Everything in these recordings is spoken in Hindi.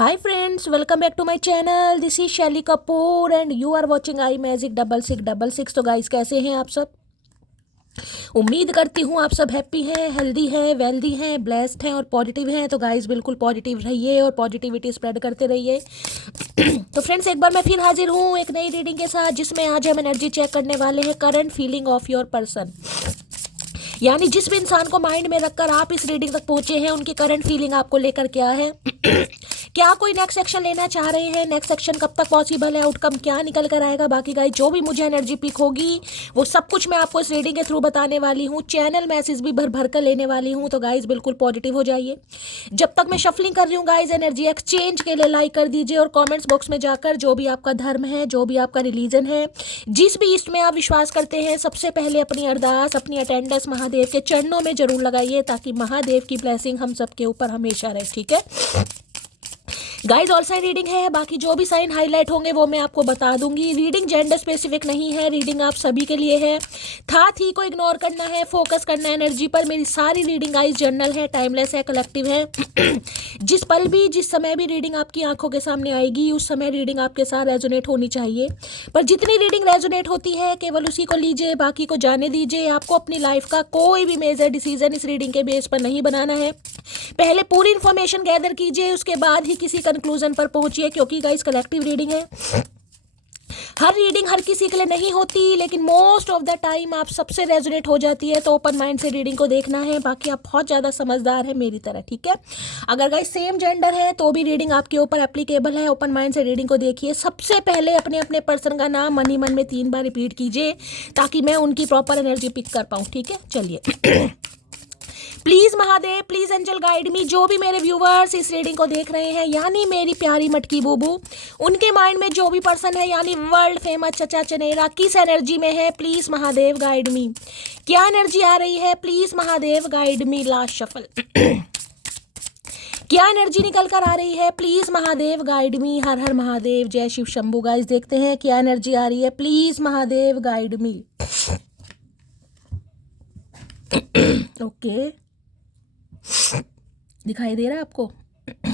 Hi friends, welcome back to my channel. This is Shelly Kapoor and you are watching I magic 6666। तो गाइस कैसे हैं आप सब? उम्मीद करती हूँ आप सब हैप्पी हैं, हेल्दी हैं, वेल्दी हैं, ब्लेस्ड हैं और पॉजिटिव हैं। तो गाइस बिल्कुल पॉजिटिव रहिए और पॉजिटिविटी स्प्रेड करते रहिए। तो फ्रेंड्स एक बार मैं फिर हाजिर हूँ एक नई रीडिंग के साथ, जिसमें आज हम एनर्जी चेक करने वाले हैं current feeling of your person. यानी जिस भी इंसान को माइंड में रखकर आप इस रीडिंग तक पहुंचे हैं, उनकी करंट फीलिंग आपको लेकर क्या है। क्या कोई नेक्स्ट सेक्शन लेना चाह रहे हैं, नेक्स्ट सेक्शन कब तक पॉसिबल है, आउटकम क्या निकल कर आएगा। बाकी गाइस जो भी मुझे एनर्जी पिक होगी वो सब कुछ मैं आपको इस रीडिंग के थ्रू बताने वाली हूँ। चैनल मैसेज भी भर भर कर लेने वाली हूँ। तो गाइस बिल्कुल पॉजिटिव हो जाइए। जब तक मैं शफलिंग कर रही हूँ गाइस, एनर्जी एक्सचेंज के लिए लाइक कर दीजिए और कॉमेंट्स बॉक्स में जाकर जो भी आपका धर्म है, जो भी आपका रिलीजन है, जिस भी ईस्ट में आप विश्वास करते हैं, सबसे पहले अपनी अरदास, अपनी अटेंडेंस महादेव के चरणों में जरूर लगाइए, ताकि महादेव की ब्लेसिंग हम सबके ऊपर हमेशा रहे। ठीक है गाइज, ऑल साइन रीडिंग है। बाकी जो भी साइन हाईलाइट होंगे वो मैं आपको बता दूंगी। रीडिंग जेंडर स्पेसिफिक नहीं है, रीडिंग आप सभी के लिए है। था थी को इग्नोर करना है, फोकस करना है एनर्जी पर। मेरी सारी रीडिंग गाइज जर्नल है, टाइमलेस है, कलेक्टिव है। जिस पल भी, जिस समय भी रीडिंग आपकी आंखों के सामने आएगी, उस समय रीडिंग आपके साथ रेजोनेट होनी चाहिए। पर जितनी रीडिंग रेजोनेट होती है केवल उसी को लीजिए, बाकी को जाने दीजिए। आपको अपनी लाइफ का कोई भी मेजर डिसीजन इस रीडिंग के बेस पर नहीं बनाना है। पहले पूरी इन्फॉर्मेशन गैदर कीजिए, उसके बाद ही किसी कंक्लूजन पर पहुंचिए, क्योंकि गाइस कलेक्टिव रीडिंग है। हर रीडिंग हर किसी के लिए नहीं होती, लेकिन मोस्ट ऑफ द टाइम आप सबसे रेजोनेट हो जाती है। तो ओपन माइंड से रीडिंग को देखना है। बाकी आप बहुत ज़्यादा समझदार है मेरी तरह। ठीक है, अगर गाइस सेम जेंडर है तो भी रीडिंग आपके ऊपर एप्लीकेबल है। ओपन माइंड से रीडिंग को देखिए। सबसे पहले अपने अपने पर्सन का नाम मन ही मन में 3 बार रिपीट कीजिए, ताकि मैं उनकी प्रॉपर एनर्जी पिक कर पाऊँ। ठीक है, चलिए। Please Mahadev, please angel guide me. जो भी मेरे व्यूवर्स इस रीडिंग को देख रहे हैं, यानी मेरी प्यारी मटकी बूबू, उनके माइंड में जो भी पर्सन है, यानी वर्ल्ड फेमस चचा चनेरा, किस एनर्जी में है, प्लीज महादेव गाइड मी। क्या एनर्जी आ रही है, please Mahadev guide me. Last shuffle. क्या एनर्जी निकल कर आ रही है, प्लीज महादेव गाइड मी। हर हर महादेव, जय शिव शंभू। गाइस देखते हैं क्या एनर्जी आ रही है, please Mahadev guide me. Okay, दिखाई दे रहा है आपको।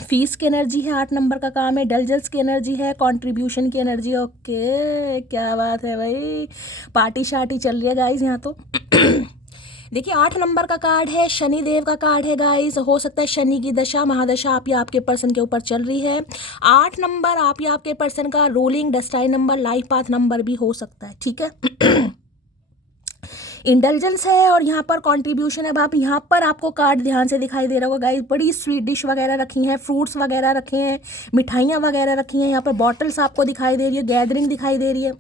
फीस की एनर्जी है, 8 नंबर का काम है। डलजल्स की एनर्जी है, कंट्रीब्यूशन की एनर्जी। ओके, क्या बात है भाई, पार्टी शार्टी चल रही है गाइस यहाँ तो। देखिए 8 नंबर का कार्ड है, शनि देव का कार्ड है गाइस। हो सकता है शनि की दशा महादशा आप या आपके पर्सन के ऊपर चल रही है। 8 नंबर आप या आपके पर्सन का ruling destined number, life path number भी हो सकता है। ठीक है। इंटेलिजेंस है और यहाँ पर कंट्रीब्यूशन है। अब आप यहाँ पर आपको कार्ड ध्यान से दिखाई दे रहा होगा गाइस, बड़ी स्वीट डिश वगैरह रखी हैं, फ्रूट्स वगैरह रखे हैं, मिठाइयाँ वगैरह रखी हैं। यहाँ पर बॉटल्स आपको दिखाई दे रही है, गैदरिंग दिखाई दे रही है।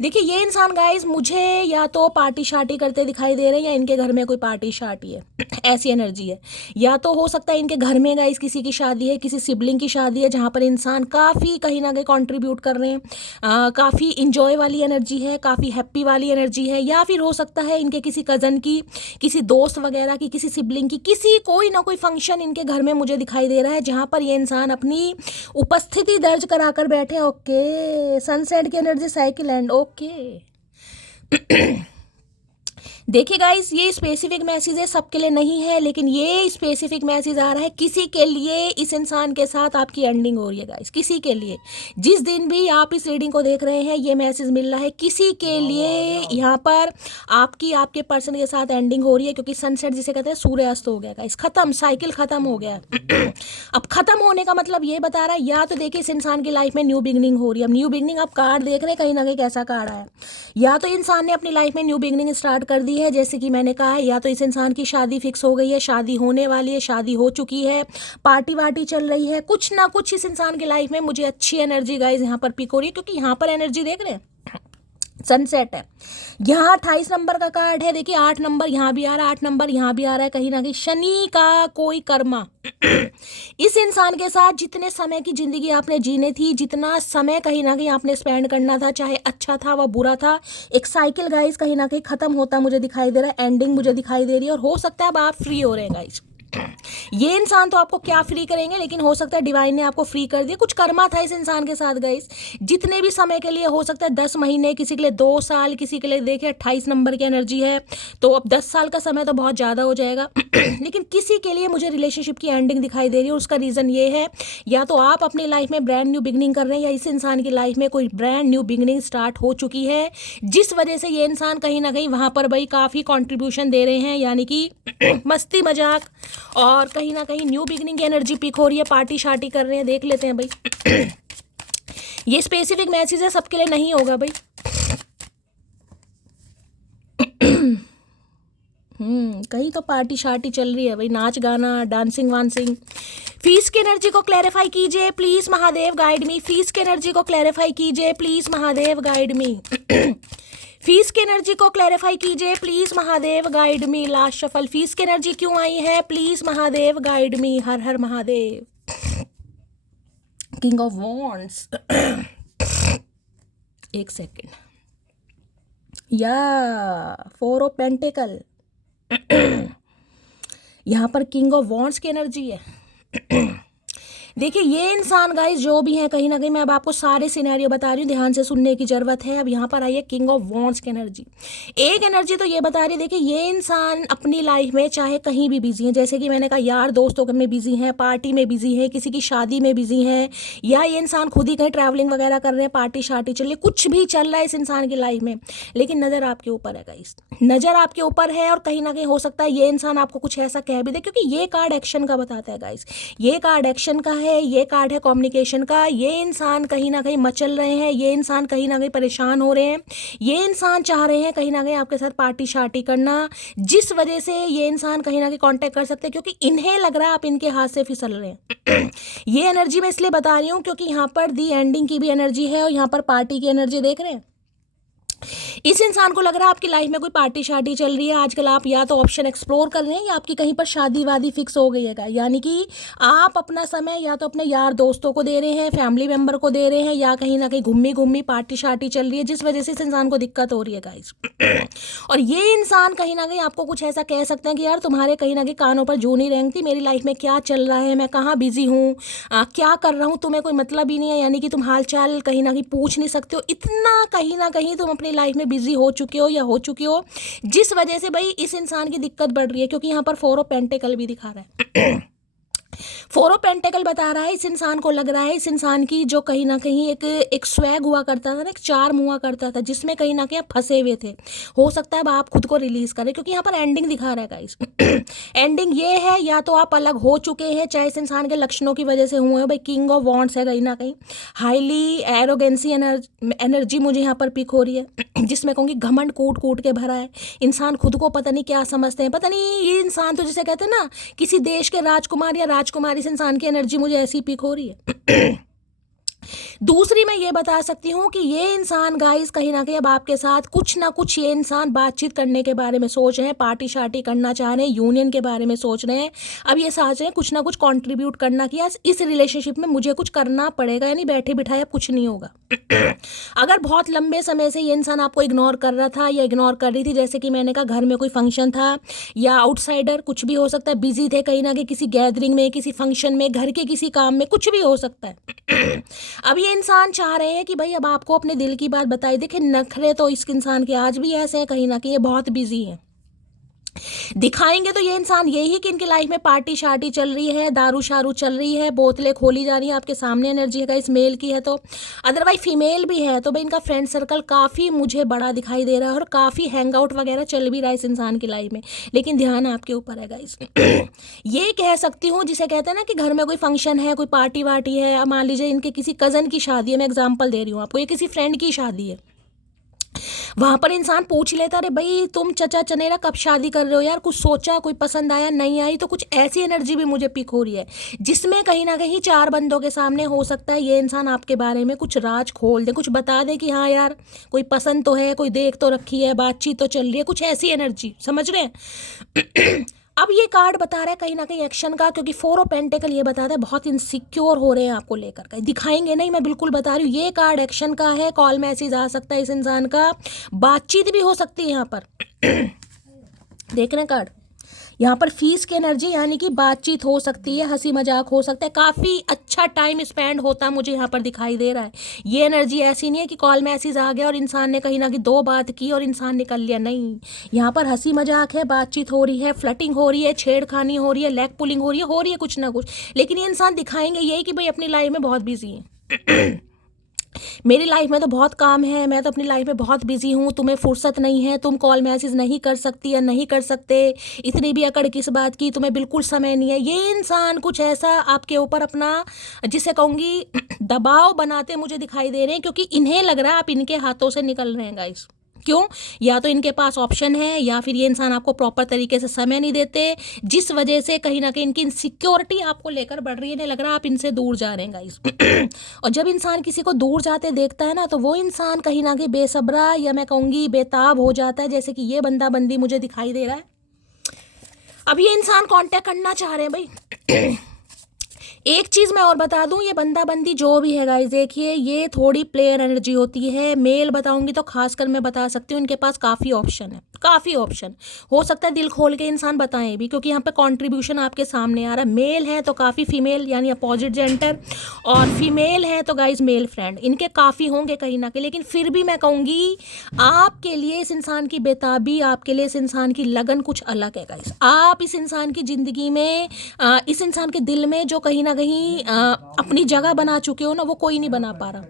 देखिए ये इंसान गाइस मुझे या तो पार्टी शार्टी करते दिखाई दे रहे हैं, या इनके घर में कोई पार्टी शार्टी है। ऐसी एनर्जी है। या तो हो सकता है इनके घर में गाइस किसी की शादी है, किसी सिबलिंग की शादी है, जहाँ पर इंसान काफ़ी कहीं ना कहीं कॉन्ट्रीब्यूट कर रहे हैं। काफ़ी इंजॉय वाली एनर्जी है, काफ़ी हैप्पी वाली एनर्जी है। या फिर हो सकता है इनके किसी कज़न की, किसी दोस्त वगैरह की, किसी सिबलिंग की, किसी कोई ना कोई फंक्शन इनके घर में मुझे दिखाई दे रहा है, जहाँ पर ये इंसान अपनी उपस्थिति दर्ज कराकर बैठे। ओके, सनसेट की एनर्जी, साइकिल एंड। ओके देखिए गाइस, ये स्पेसिफिक मैसेज है, सबके लिए नहीं है, लेकिन ये स्पेसिफिक मैसेज आ रहा है किसी के लिए। इस इंसान के साथ आपकी एंडिंग हो रही है गाइस, किसी के लिए। जिस दिन भी आप इस रीडिंग को देख रहे हैं, ये मैसेज मिल रहा है किसी के लिए। यहाँ पर आपकी आपके पर्सन के साथ एंडिंग हो रही है, क्योंकि सनसेट जिसे कहते हैं सूर्यास्त हो गया गाइस, खत्म, साइकिल खत्म हो गया। अब खत्म होने का मतलब ये बता रहा है, या तो देखिए इस इंसान की लाइफ में न्यू बिगनिंग हो रही है। अब न्यू बिगनिंग आप कार्ड देख रहे हैं, कहीं ना कहीं कैसा कार्ड आया, या तो इंसान ने अपनी लाइफ में न्यू बिगनिंग स्टार्ट कर दी है, जैसे कि मैंने कहा है, या तो इस इंसान की शादी फिक्स हो गई है, शादी होने वाली है, शादी हो चुकी है, पार्टी वार्टी चल रही है, कुछ ना कुछ इस इंसान की लाइफ में मुझे अच्छी एनर्जी गाइस यहाँ पर पिक हो रही है। क्योंकि यहाँ पर एनर्जी देख रहे हैं, सनसेट है। यहाँ 28 नंबर का कार्ड है। देखिए 8 नंबर यहाँ भी आ रहा है, 8 नंबर यहाँ भी आ रहा है। कहीं ना कहीं शनि का कोई कर्मा इस इंसान के साथ जितने समय की जिंदगी आपने जीने थी, जितना समय कहीं ना कहीं आपने स्पेंड करना था, चाहे अच्छा था व बुरा था, एक साइकिल गाइस कहीं ना कहीं खत्म होता मुझे दिखाई दे रहा है, एंडिंग मुझे दिखाई दे रही है। और हो सकता है अब आप फ्री हो रहे हैं गाइस। ये इंसान तो आपको क्या फ्री करेंगे, लेकिन हो सकता है डिवाइन ने आपको फ्री कर दिया। कुछ कर्मा था इस इंसान के साथ गाइस, जितने भी समय के लिए, हो सकता है 10 महीने, किसी के लिए 2 साल, किसी के लिए देखिए 28 नंबर की एनर्जी है तो अब 10 साल का समय तो बहुत ज़्यादा हो जाएगा लेकिन किसी के लिए मुझे रिलेशनशिप की एंडिंग दिखाई दे रही है। और उसका रीज़न ये है, या तो आप अपनी लाइफ में ब्रांड न्यू बिगनिंग कर रहे हैं, या इस इंसान की लाइफ में कोई ब्रांड न्यू बिगनिंग स्टार्ट हो चुकी है, जिस वजह से ये इंसान कहीं ना कहीं वहाँ पर भाई काफ़ी कॉन्ट्रीब्यूशन दे रहे हैं, यानी कि मस्ती मजाक और कहीं ना कहीं न्यू बिगनिंग की एनर्जी पिक हो रही है, पार्टी शार्टी कर रहे हैं। देख लेते हैं भाई ये स्पेसिफिक मैसेज है, सबके लिए नहीं होगा भाई। कहीं तो पार्टी शार्टी चल रही है भाई, नाच गाना, डांसिंग वांसिंग। फीस की एनर्जी को क्लैरिफाई कीजिए please Mahadev, guide me. Fees की एनर्जी को क्लैरिफाई कीजिए please Mahadev, guide me. Fees की एनर्जी को क्लैरिफाई कीजिए please Mahadev, guide me. Last shuffle, fees की एनर्जी क्यों आई है, please Mahadev, guide me. Her her Mahadev. King of wands, एक सेकेंड, या 4 ऑफ पेंटिकल, यहाँ पर किंग ऑफ वॉन्ड्स की एनर्जी है। देखिए ये इंसान गाइस जो भी है, कहीं ना कहीं मैं अब आपको सारे सिनेरियो बता रही हूँ, ध्यान से सुनने की जरूरत है। अब यहाँ पर आई है किंग ऑफ वॉन्ड्स की एनर्जी। एक एनर्जी तो ये बता रही है, देखिए ये इंसान अपनी लाइफ में चाहे कहीं भी बिजी है, जैसे कि मैंने कहा यार दोस्तों में बिजी है, पार्टी में बिजी है, किसी की शादी में बिजी है, या ये इंसान खुद ही कहीं ट्रैवलिंग वगैरह कर रहे हैं, पार्टी शार्टी चल रही है, कुछ भी चल रहा है इस इंसान की लाइफ में, लेकिन नज़र आपके ऊपर है गाइस, नज़र आपके ऊपर है। और कहीं ना कहीं हो सकता है ये इंसान आपको कुछ ऐसा कह भी दे, क्योंकि ये कार्ड एक्शन का बताता है गाइस, ये कार्ड एक्शन का है, ये कार्ड है कम्युनिकेशन का। ये इंसान कहीं ना कहीं मचल रहे हैं, ये इंसान कहीं ना कहीं परेशान हो रहे हैं, ये इंसान चाह रहे हैं कहीं ना कहीं आपके साथ पार्टी शार्टी करना, जिस वजह से ये इंसान कहीं ना कहीं कांटेक्ट कर सकते हैं, क्योंकि इन्हें लग रहा है आप इनके हाथ से फिसल रहे हैं। ये एनर्जी मैं इसलिए बता रही हूँ क्योंकि यहाँ पर दी एंडिंग की भी एनर्जी है और यहाँ पर पार्टी की एनर्जी देख रहे हैं। इस इंसान को लग रहा है आपकी लाइफ में कोई पार्टी शार्टी चल रही है आजकल, आप या तो ऑप्शन एक्सप्लोर कर रहे हैं या आपकी कहीं पर शादी वादी फिक्स हो गई है, यानी कि आप अपना समय या तो अपने यार दोस्तों को दे रहे हैं, फैमिली मेंबर को दे रहे हैं, या कहीं ना कहीं घूमी घूमी पार्टी शार्टी चल रही है, जिस वजह से इस इंसान को दिक्कत हो रही है गाइस। और ये इंसान कहीं ना कहीं आपको कुछ ऐसा कह सकते हैं कि यार तुम्हारे कहीं ना कहीं कानों पर जूं नहीं रेंगती, मेरी लाइफ में क्या चल रहा है, मैं कहाँ बिजी हूँ, क्या कर रहा हूँ, तुम्हें कोई मतलब ही नहीं है, यानी कि तुम हाल चाल कहीं ना कहीं पूछ नहीं सकते हो, इतना कहीं ना कहीं तुम अपनी लाइफ में बिजी हो चुके हो या हो चुकी हो, जिस वजह से भाई इस इंसान की दिक्कत बढ़ रही है। क्योंकि यहाँ पर 4 ऑफ पेंटिकल भी दिखा रहा है। 4 ऑफ पेंटिकल बता रहा है इस इंसान को लग रहा है, इस इंसान की जो कहीं ना कहीं एक स्वैग हुआ करता था ना, एक चार्म हुआ करता था, जिसमें कहीं ना कहीं आप फंसे हुए थे, हो सकता है अब आप खुद को रिलीज करें, क्योंकि यहाँ पर एंडिंग दिखा रहा है गाइस। एंडिंग ये है, या तो आप अलग हो चुके हैं, चाहे इस इंसान के लक्षणों की वजह से हुए हो। भाई किंग ऑफ वॉन्ड्स है, कहीं ना कहीं हाईली एरोगेंसी एनर्जी मुझे यहाँ पर पिक हो रही है, जिसमें कहूँगी घमंड कूट कूट के भरा है। इंसान खुद को पता नहीं क्या समझते हैं, पता नहीं ये इंसान तो जिसे कहते हैं ना किसी देश के राजकुमार या राजकुमारी, इस इंसान की एनर्जी मुझे ऐसी पिक हो रही है। दूसरी मैं ये बता सकती हूँ कि ये इंसान गाइस कहीं ना कहीं अब आपके साथ कुछ ना कुछ, ये इंसान बातचीत करने के बारे में सोच रहे हैं, पार्टी शार्टी करना चाह रहे हैं, यूनियन के बारे में सोच रहे हैं। अब ये सोच रहे हैं कुछ ना कुछ कंट्रीब्यूट करना, कि यार इस रिलेशनशिप में मुझे कुछ करना पड़ेगा, यानी बैठे बिठाए अब कुछ नहीं होगा। अगर बहुत लंबे समय से ये इंसान आपको इग्नोर कर रहा था या इग्नोर कर रही थी, जैसे कि मैंने कहा घर में कोई फंक्शन था या आउटसाइडर, कुछ भी हो सकता है, बिजी थे कहीं ना कहीं किसी गैदरिंग में, किसी फंक्शन में, घर के किसी काम में, कुछ भी हो सकता है। अब ये इंसान चाह रहे हैं कि भाई अब आपको अपने दिल की बात बताई। देखिए नखरे तो इस इंसान के आज भी ऐसे हैं, कहीं ना कहीं ये बहुत बिजी हैं। दिखाएंगे तो ये इंसान यही कि इनकी लाइफ में पार्टी शार्टी चल रही है, दारू शारू चल रही है, बोतलें खोली जा रही हैं, आपके सामने एनर्जी है इस मेल की है, तो अदरवाइज फीमेल भी है, तो भाई इनका फ्रेंड सर्कल काफ़ी मुझे बड़ा दिखाई दे रहा है और काफ़ी हैंग आउट वगैरह चल भी रहा है इस इंसान की लाइफ में, लेकिन ध्यान आपके ऊपर है गाइस। ये कह सकती हूँ जिसे कहते हैं ना कि घर में कोई फंक्शन है, कोई पार्टी वार्टी है, अब मान लीजिए इनके किसी कज़न की शादी है, मैं एग्जाम्पल दे रही हूँ आपको, ये किसी फ्रेंड की शादी है, वहां पर इंसान पूछ लेता अरे भाई तुम चचा चनेरा कब शादी कर रहे हो यार, कुछ सोचा, कोई पसंद आया, नहीं आई, तो कुछ ऐसी एनर्जी भी मुझे पिक हो रही है, जिसमें कहीं ना कहीं 4 बंदों के सामने हो सकता है ये इंसान आपके बारे में कुछ राज खोल दे, कुछ बता दे कि हाँ यार कोई पसंद तो है, कोई देख तो रखी है, बातचीत तो चल रही है, कुछ ऐसी एनर्जी, समझ रहे हैं। अब ये कार्ड बता रहा है कहीं ना कहीं एक्शन का, क्योंकि 4 ऑफ पेंटिकल ये बताता है बहुत इनसिक्योर हो रहे हैं आपको लेकर के, दिखाएंगे नहीं, मैं बिल्कुल बता रही हूँ, ये कार्ड एक्शन का है, कॉल मैसेज आ सकता है इस इंसान का, बातचीत भी हो सकती है यहाँ पर। देख रहे हैं कार्ड, यहाँ पर फीस की एनर्जी यानी कि बातचीत हो सकती है, हंसी मजाक हो सकता है, काफ़ी अच्छा टाइम स्पेंड होता मुझे यहाँ पर दिखाई दे रहा है। ये एनर्जी ऐसी नहीं है कि कॉल मैसेज आ गया और इंसान ने कहीं ना कहीं 2 बात की और इंसान निकल लिया, नहीं। यहाँ पर हंसी मजाक है, बातचीत हो रही है, फ्लटिंग हो रही है, छेड़खानी हो रही है, लेग पुलिंग हो रही है कुछ ना कुछ। लेकिन ये इंसान दिखाएंगे यही कि भाई अपनी लाइफ में बहुत बिजी है। मेरी लाइफ में तो बहुत काम है, मैं तो अपनी लाइफ में बहुत बिजी हूँ, तुम्हें फुर्सत नहीं है, तुम कॉल मैसेज नहीं कर सकती या नहीं कर सकते, इतनी भी अकड़ किस बात की, तुम्हें बिल्कुल समय नहीं है। ये इंसान कुछ ऐसा आपके ऊपर अपना, जिसे कहूँगी दबाव बनाते मुझे दिखाई दे रहे हैं, क्योंकि इन्हें लग रहा है आप इनके हाथों से निकल रहे हैं गाइस। क्यों? या तो इनके पास ऑप्शन है या फिर ये इंसान आपको प्रॉपर तरीके से समय नहीं देते, जिस वजह से कहीं ना कहीं इनकी इनसिक्योरिटी आपको लेकर बढ़ रही है, इन्हें लग रहा है आप इनसे दूर जा रहे हैं गाइस। और जब इंसान किसी को दूर जाते देखता है ना, तो वो इंसान कहीं ना कहीं बेसब्रा या मैं कहूँगी बेताब हो जाता है, जैसे कि ये बंदा बंदी मुझे दिखाई दे रहा है। अब ये इंसान कांटेक्ट करना चाह रहे हैं भाई। एक चीज़ मैं और बता दूं, ये बंदा बंदी जो भी है गाइस, देखिए ये थोड़ी प्लेयर एनर्जी होती है। मेल बताऊंगी तो खासकर मैं बता सकती हूँ इनके पास काफ़ी ऑप्शन है, काफ़ी ऑप्शन हो सकता है दिल खोल के इंसान बताएं भी, क्योंकि यहाँ पे कंट्रीब्यूशन आपके सामने आ रहा है। मेल है तो काफ़ी फीमेल यानी अपोजिट जेंडर, और फीमेल है तो गाइस मेल फ्रेंड, इनके काफ़ी होंगे कहीं ना कहीं। लेकिन फिर भी मैं कहूँगी आपके लिए इस इंसान की बेताबी, आपके लिए इस इंसान की लगन कुछ अलग है गाइस। आप इस इंसान की ज़िंदगी में, इस इंसान के दिल में जो कहीं ना कहीं अपनी जगह बना चुके हो ना, वो कोई नहीं बना पा रहा।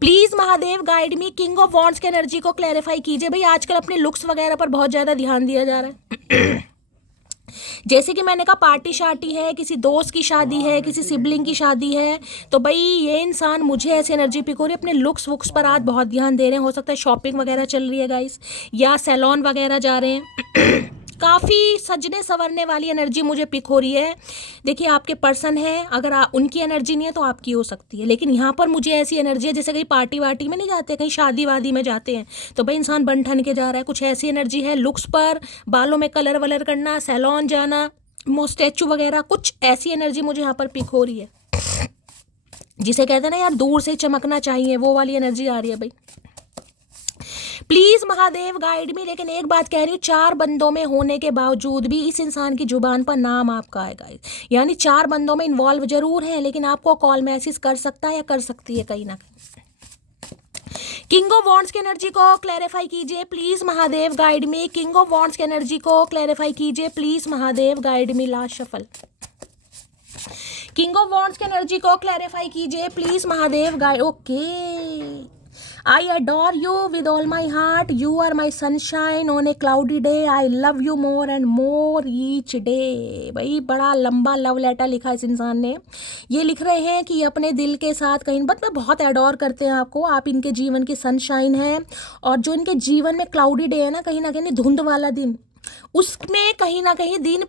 Please Mahadev guide me, king of wands की एनर्जी को क्लैरिफाई कीजिए। भाई आजकल अपने लुक्स वगैरह पर बहुत ज़्यादा ध्यान दिया जा रहा है। जैसे कि मैंने कहा पार्टी शार्टी है, किसी दोस्त की शादी है, किसी सिबलिंग की शादी है, तो भाई ये इंसान मुझे ऐसी एनर्जी पिक हो रही है, अपने लुक्स वुक्स पर आज बहुत ध्यान दे रहे हैं। हो सकता है शॉपिंग वगैरह चल रही है गाइस, या सैलून वगैरह जा रहे हैं। काफ़ी सजने संवरने वाली एनर्जी मुझे पिक हो रही है। देखिए आपके पर्सन है, अगर उनकी एनर्जी नहीं है तो आपकी हो सकती है, लेकिन यहाँ पर मुझे ऐसी एनर्जी है जैसे कहीं पार्टी वार्टी में नहीं जाते, कहीं शादी वादी में जाते हैं, तो भाई इंसान बन ठन के जा रहा है, कुछ ऐसी एनर्जी है। लुक्स पर, बालों में कलर वलर करना, सैलून जाना, मोस्टैचू वगैरह, कुछ ऐसी एनर्जी मुझे यहाँ पर पिक हो रही है, जिसे कहते हैं ना यार दूर से चमकना चाहिए, वो वाली एनर्जी आ रही है भाई। प्लीज महादेव गाइड मी। लेकिन एक बात कह रही हूँ, 4 बंदों में होने के बावजूद भी इस इंसान की जुबान पर नाम आपका है गाइस, यानी 4 बंदों में इन्वॉल्व जरूर है, लेकिन आपको कॉल मैसेज कर सकता है या कर सकती है कहीं ना कहीं। किंग ऑफ वॉन्ड्स की एनर्जी को क्लैरिफाई कीजिए please Mahadev guide me. King of wands की एनर्जी को क्लैरिफाई कीजिए please Mahadev guide me. Last shuffle. King of wands की एनर्जी को क्लैरिफाई कीजिए please Mahadev guide. Okay, I adore you with all my heart. You are my sunshine on a cloudy day. I love you more and more each day. भाई बड़ा लंबा लव लेटर लिखा इस इंसान ने। ये लिख रहे हैं कि अपने दिल के साथ कहीं मतलब बहुत एडोर करते हैं आपको, आप इनके जीवन की सनशाइन है, और जो इनके जीवन में क्लाउडी डे है ना, कहीं ना कहीं धुंध वाला दिन, उसमें कहीं ना कहीं दिन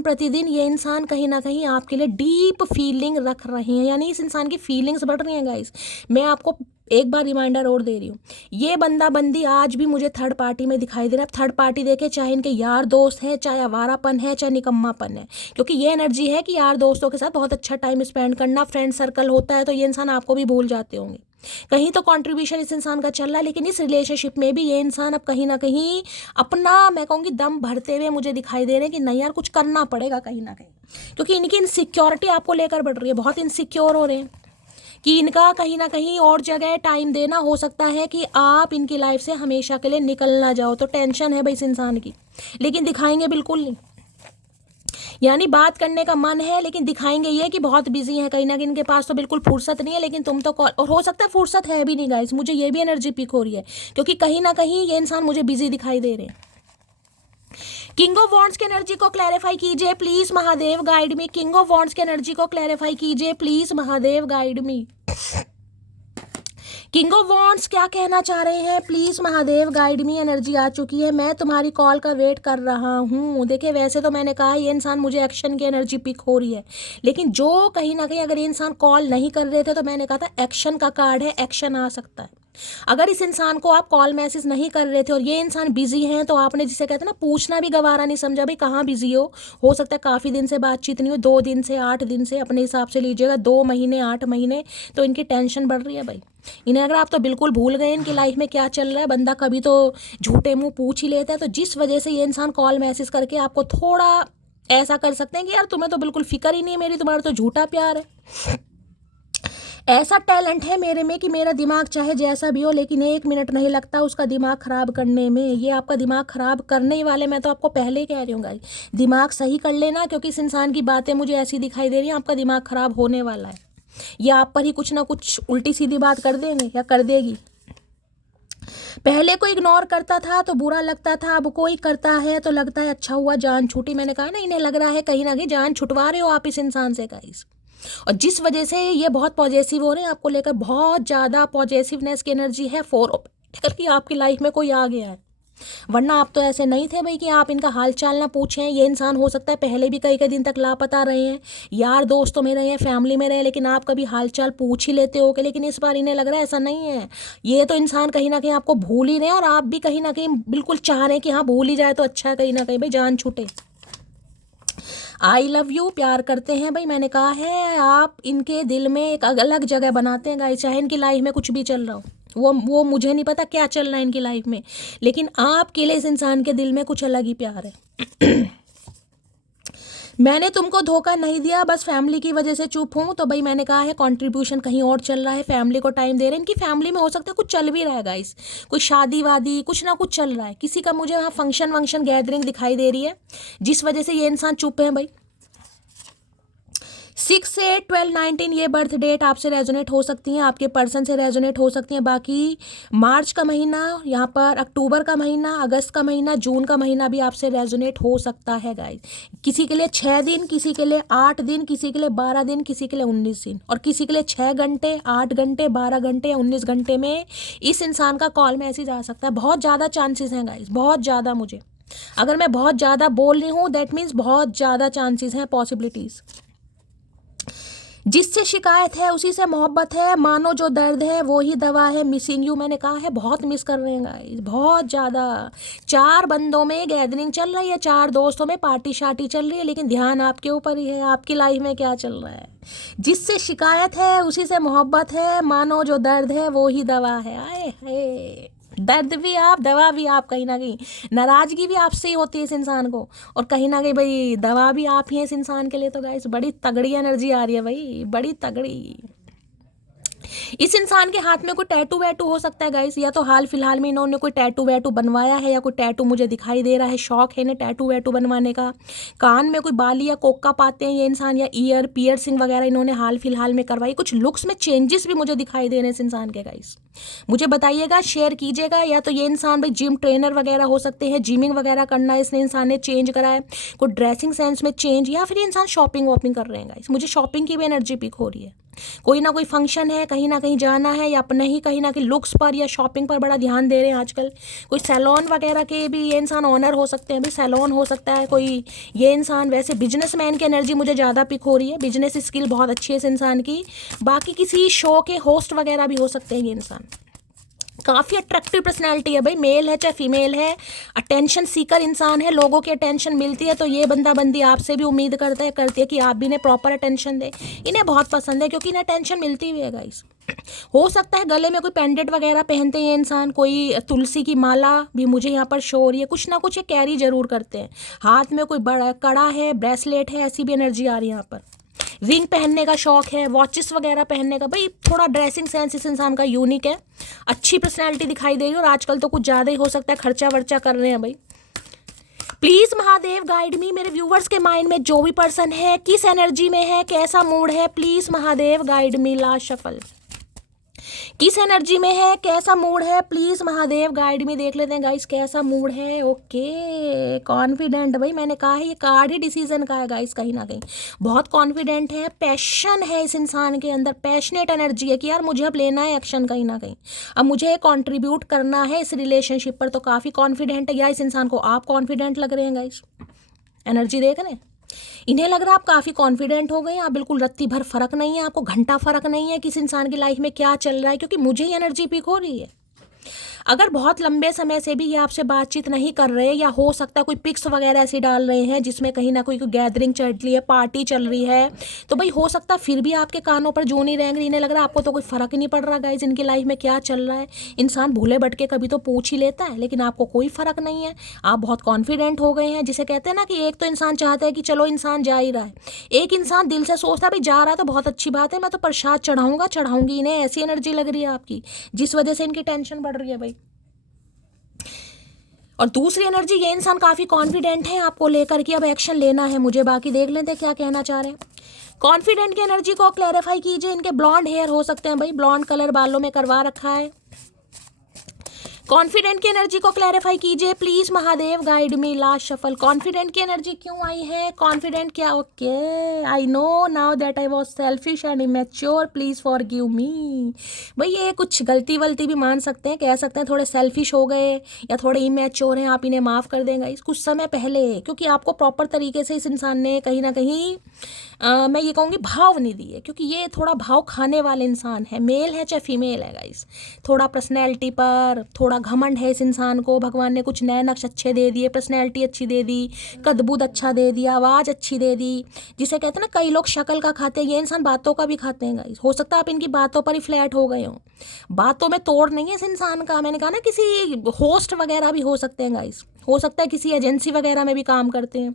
प्रतिदिन ये इंसान कहीं ना कहीं आपके लिए डीप फीलिंग रख रहे हैं, यानी इस इंसान की फीलिंग्स बढ़ रही हैं गाइस। मैं आपको एक बार रिमाइंडर और दे रही हूँ, ये बंदा बंदी आज भी मुझे थर्ड पार्टी में दिखाई दे रहा है। थर्ड पार्टी देखे, चाहे इनके यार दोस्त है, चाहे आवारापन है, चाहे निकम्मापन है, क्योंकि ये एनर्जी है कि यार दोस्तों के साथ बहुत अच्छा टाइम स्पेंड करना, फ्रेंड सर्कल होता है तो ये इंसान आपको भी भूल जाते होंगे। कहीं तो कंट्रीब्यूशन इस इंसान का चल रहा है, लेकिन इस रिलेशनशिप में भी ये इंसान अब कहीं ना कहीं अपना मैं कहूँगी दम भरते हुए मुझे दिखाई दे रहे हैं कि नहीं यार कुछ करना पड़ेगा कहीं ना कहीं, क्योंकि इनकी इनसिक्योरिटी आपको लेकर बढ़ रही है, बहुत इनसिक्योर हो रहे हैं कि इनका कहीं ना कहीं और जगह टाइम देना, हो सकता है कि आप इनकी लाइफ से हमेशा के लिए निकल ना जाओ, तो टेंशन है भाई इस इंसान की, लेकिन दिखाएंगे बिल्कुल नहीं। यानी बात करने का मन है लेकिन दिखाएंगे ये कि बहुत बिजी है, कहीं ना कहीं इनके पास तो बिल्कुल फुर्सत नहीं है, लेकिन तुम तो कॉल, और हो सकता है फुर्सत है भी नहीं गाइस, मुझे ये भी एनर्जी पिक हो रही है, क्योंकि कहीं ना कहीं ये इंसान मुझे बिजी दिखाई दे रहे हैं। किंग ऑफ वॉन्ड्स की एनर्जी को क्लैरिफाई कीजिए please Mahadev guide me. King of wands की एनर्जी को क्लैरिफाई कीजिए please Mahadev guide me. King of wands क्या कहना चाह रहे हैं please Mahadev guide me. Energy आ चुकी है, मैं तुम्हारी कॉल का वेट कर रहा हूँ। देखिए वैसे तो मैंने कहा ये इंसान मुझे एक्शन की एनर्जी पिक हो रही है, लेकिन जो कहीं ना कहीं अगर ये इंसान कॉल नहीं कर रहे थे तो मैंने कहा था एक्शन का कार्ड है, एक्शन आ सकता है। अगर इस इंसान को आप कॉल मैसेज नहीं कर रहे थे और ये इंसान बिजी हैं, तो आपने जिसे कहते हैं ना, पूछना भी गवारा नहीं समझा भाई कहाँ बिजी हो सकता है काफ़ी दिन से बातचीत नहीं हो, 2 दिन से 8 दिन से, अपने हिसाब से लीजिएगा 2 महीने 8 महीने, तो इनकी टेंशन बढ़ रही है भाई। इन्हें अगर आप तो बिल्कुल भूल गए इनकी लाइफ में क्या चल रहा है, बंदा कभी तो झूठे मुंह पूछ ही लेता है, तो जिस वजह से ये इंसान कॉल मैसेज करके आपको थोड़ा ऐसा कर सकते हैं कि यार तुम्हें तो बिल्कुल फिक्र ही नहीं है मेरी, तुम्हारा तो झूठा प्यार है। ऐसा टैलेंट है मेरे में कि मेरा दिमाग चाहे जैसा भी हो, लेकिन 1 मिनट नहीं लगता उसका दिमाग ख़राब करने में। ये आपका दिमाग ख़राब करने ही वाले, मैं तो आपको पहले ही कह रही हूँ गाइस, दिमाग सही कर लेना, क्योंकि इस इंसान की बातें मुझे ऐसी दिखाई दे रही हैं आपका दिमाग ख़राब होने वाला है। ये आप पर ही कुछ ना कुछ उल्टी सीधी बात कर देंगे या कर देगी। पहले कोई इग्नोर करता था तो बुरा लगता था, अब कोई करता है तो लगता है अच्छा हुआ जान छूटी। मैंने कहा ना, इन्हें लग रहा है कहीं ना कहीं जान छुटवा रहे हो आप इस इंसान से गाइस, और जिस वजह से ये बहुत पॉजिटिव हो रहे हैं आपको लेकर, बहुत ज़्यादा पॉजिटिवनेस की एनर्जी है। 4 की आपकी लाइफ में कोई आ गया है, वरना आप तो ऐसे नहीं थे भाई कि आप इनका हाल चाल ना पूछें। ये इंसान हो सकता है पहले भी कई कई दिन तक लापता रहे हैं, यार दोस्तों में रहे हैं, फैमिली में रहे, लेकिन आप कभी हाल चाल पूछ ही लेते हो कि, लेकिन इस बार इन्हें लग रहा है ऐसा नहीं है। ये तो इंसान कहीं ना कहीं आपको भूल ही रहे हैं, और आप भी कहीं ना कहीं बिल्कुल चाह रहे हैं कि हाँ भूल ही जाए तो अच्छा है, कहीं ना कहीं भाई जान छूटे। आई लव यू प्यार करते हैं भाई, मैंने कहा है आप इनके दिल में एक अलग जगह बनाते हैं गाइस, चाहे इनकी लाइफ में कुछ भी चल रहा हो। वो मुझे नहीं पता क्या चल रहा है इनकी लाइफ में, लेकिन आपके लिए इस इंसान के दिल में कुछ अलग ही प्यार है। मैंने तुमको धोखा नहीं दिया, बस फैमिली की वजह से चुप हूँ। तो भाई मैंने कहा है कंट्रीब्यूशन कहीं और चल रहा है, फैमिली को टाइम दे रहे हैं। इनकी फैमिली में हो सकता है कुछ चल भी रहा है गाइस, कोई शादी वादी कुछ ना कुछ चल रहा है, किसी का मुझे वहाँ फंक्शन वंक्शन गैदरिंग दिखाई दे रही है, जिस वजह से ये इंसान चुप है भाई। 6, 8, 12, 19 ये बर्थ डेट आपसे रेजोनेट हो सकती हैं, आपके पर्सन से रेजोनेट हो सकती हैं। बाकी मार्च का महीना, यहाँ पर अक्टूबर का महीना, अगस्त का महीना, जून का महीना भी आपसे रेजोनेट हो सकता है गाइस। किसी के लिए 6 दिन, किसी के लिए 8 दिन, किसी के लिए 12 दिन, किसी के लिए 19 दिन, और किसी के लिए 6 घंटे, 8 घंटे, 12 घंटे या 19 घंटे में इस इंसान का कॉल मैसेज आ सकता है। बहुत ज़्यादा चांसेस हैं गाइस, बहुत ज़्यादा। मुझे अगर मैं बहुत ज़्यादा बोल रही हूँ दैट मीन्स बहुत ज़्यादा चांसेस हैं, पॉसिबिलिटीज़। जिससे शिकायत है उसी से मोहब्बत है, मानो जो दर्द है वो ही दवा है। मिसिंग यू मैंने कहा है, बहुत मिस कर रहे हैं गाइस, बहुत ज़्यादा। 4 बंदों में गैदरिंग चल रही है, 4 दोस्तों में पार्टी शार्टी चल रही है, लेकिन ध्यान आपके ऊपर ही है, आपकी लाइफ में क्या चल रहा है। जिससे शिकायत है उसी से मोहब्बत है, मानो जो दर्द है वो ही दवा है। आए हाय, दर्द भी आप, दवा भी आप, कहीं ना कहीं नाराज़गी भी आपसे ही होती है इस इंसान को, और कहीं ना कहीं भाई दवा भी आप ही हैं इस इंसान के लिए। तो गाइस बड़ी तगड़ी एनर्जी आ रही है भाई, बड़ी तगड़ी। इस इंसान के हाथ में कोई टैटू वैटू हो सकता है गाइस, या तो हाल फिलहाल में इन्होंने कोई टैटू वैटू बनवाया है, या कोई टैटू मुझे दिखाई दे रहा है, शौक है इन्हें टैटू वैटू बनवाने का। कान में कोई बाली या कोका पाते हैं ये इंसान, या ईयर पियर्सिंग वगैरह इन्होंने हाल फिलहाल में करवाई। कुछ लुक्स में चेंजेस भी मुझे दिखाई दे रहे हैं इस इंसान के गाइस, मुझे बताइएगा, शेयर कीजिएगा। या तो ये इंसान भाई जिम ट्रेनर वगैरह हो सकते हैं, जिमिंग वगैरह करना इसने इंसान ने चेंज करा है, कोई ड्रेसिंग सेंस में चेंज, या फिर ये इंसान शॉपिंग वॉपिंग कर रहे हैं गाइस। मुझे शॉपिंग की भी एनर्जी पिक हो रही है, कोई ना कोई फंक्शन है, कहीं ना कहीं जाना है, या अपने ही कहीं ना कहीं लुक्स पर या शॉपिंग पर बड़ा ध्यान दे रहे हैं आजकल। कोई सैलून वगैरह के भी ये इंसान ऑनर हो सकते हैं भाई, सैलून हो सकता है कोई ये इंसान। वैसे बिजनेसमैन की एनर्जी मुझे ज़्यादा पिक हो रही है, बिजनेस स्किल बहुत अच्छी है इस इंसान की। बाकी किसी शो के होस्ट वगैरह भी हो सकते हैं ये इंसान। काफ़ी अट्रैक्टिव पर्सनैलिटी है भाई, मेल है चाहे फीमेल है, अटेंशन सीकर इंसान है, लोगों की अटेंशन मिलती है तो ये बंदा बंदी आपसे भी उम्मीद करती है कि आप भी इन्हें प्रॉपर अटेंशन दें। इन्हें बहुत पसंद है क्योंकि इन्हें अटेंशन मिलती हुई है गाइस। हो सकता है गले में कोई पेंडेंट वगैरह पहनते हैं ये इंसान, कोई तुलसी की माला भी मुझे यहाँ पर शो हो रही है, कुछ ना कुछ ये कैरी जरूर करते हैं। हाथ में कोई बड़ा कड़ा है, ब्रेसलेट है, ऐसी भी एनर्जी आ रही है यहाँ पर। रिंग पहनने का शौक है, वॉचेस वगैरह पहनने का, भाई थोड़ा ड्रेसिंग सेंस इस इंसान का यूनिक है, अच्छी पर्सनैलिटी दिखाई दे रही है। और आजकल तो कुछ ज़्यादा ही हो सकता है खर्चा वर्चा कर रहे हैं भाई। प्लीज़ महादेव गाइड मी, मेरे व्यूवर्स के माइंड में जो भी पर्सन है किस एनर्जी में है, कैसा मूड है, please Mahadev guide me. Last shuffle, किस एनर्जी में है, कैसा मूड है, प्लीज़ महादेव गाइड में। देख लेते हैं गाइस कैसा मूड है। ओके, कॉन्फिडेंट, भाई मैंने कहा है ये कार्ड ही डिसीजन का है गाइस, कहीं ना कहीं बहुत कॉन्फिडेंट है, पैशन है इस इंसान के अंदर, पैशनेट एनर्जी है कि यार मुझे अब लेना है एक्शन, कहीं ना कहीं अब मुझे कंट्रीब्यूट करना है इस रिलेशनशिप पर। तो काफ़ी कॉन्फिडेंट है, या इस इंसान को आप कॉन्फिडेंट लग रहे हैं गाइस, एनर्जी देख रहे हैं। इन्हें लग रहा है आप काफ़ी कॉन्फिडेंट हो गए हैं, आप बिल्कुल रत्ती भर फर्क नहीं है, आपको घंटा फर्क नहीं है किस इंसान की लाइफ में क्या चल रहा है, क्योंकि मुझे ही एनर्जी पीक हो रही है। अगर बहुत लंबे समय से भी ये आपसे बातचीत नहीं कर रहे, या हो सकता है कोई पिक्स वगैरह ऐसी डाल रहे हैं जिसमें कहीं ना कोई गैदरिंग चल रही है, पार्टी चल रही है, तो भाई हो सकता है फिर भी आपके कानों पर जू नहीं रहेंगे। इन्हें लग रहा है आपको तो कोई फ़र्क ही नहीं पड़ रहा गाइज इनकी लाइफ में क्या चल रहा है। इंसान भूले भटके कभी तो पूछ ही लेता है, लेकिन आपको कोई फ़र्क नहीं है, आप बहुत कॉन्फिडेंट हो गए हैं। जिसे कहते हैं ना कि एक तो इंसान चाहता है कि चलो इंसान जा ही रहा है, एक इंसान दिल से सोचता है भाई जा रहा है तो बहुत अच्छी बात है, मैं तो प्रसाद चढ़ाऊंगा चढ़ाऊंगी। इन्हें ऐसी एनर्जी लग रही है आपकी, जिस वजह से इनकी टेंशन बढ़ रही है भाई। और दूसरी एनर्जी, ये इंसान काफ़ी कॉन्फिडेंट है आपको लेकर कि अब एक्शन लेना है मुझे। बाकी देख लेते क्या कहना चाह रहे हैं। कॉन्फिडेंट की एनर्जी को क्लैरिफाई कीजिए। इनके ब्लॉन्ड हेयर हो सकते हैं भाई, ब्लॉन्ड कलर बालों में करवा रखा है। कॉन्फिडेंट की एनर्जी को क्लैरिफाई कीजिए please Mahadev, guide me last shuffle. Confident की एनर्जी क्यों आई है, कॉन्फिडेंट क्या, okay I know now that I was selfish and immature, please forgive me. भाई ये कुछ गलती वलती भी मान सकते हैं, कह सकते हैं थोड़े सेल्फिश हो गए या थोड़े इमेच्योर हैं, आप इन्हें माफ़ कर देंगे इस कुछ समय पहले, क्योंकि आपको प्रॉपर तरीके से इस इंसान ने कहीं ना कहीं मैं ये कहूँगी भाव नहीं दिए, क्योंकि ये थोड़ा भाव खाने वाले इंसान है, मेल है चाहे फीमेल है गाइस। थोड़ा पर्सनैलिटी पर थोड़ा घमंड है इस इंसान को, भगवान ने कुछ नए नक्श अच्छे दे दिए, पर्सनैलिटी अच्छी दे दी, कदबूद अच्छा दे दिया, आवाज़ अच्छी दे दी। जिसे कहते हैं ना कई लोग शक्ल का खाते हैं, ये इंसान बातों का भी खाते हैं गाइस। हो सकता है आप इनकी बातों पर ही फ्लैट हो गए हो, बातों में तोड़ नहीं है इस इंसान का। मैंने कहा ना किसी होस्ट वगैरह भी हो सकते हैं गाइस, हो सकता है किसी एजेंसी वगैरह में भी काम करते हैं,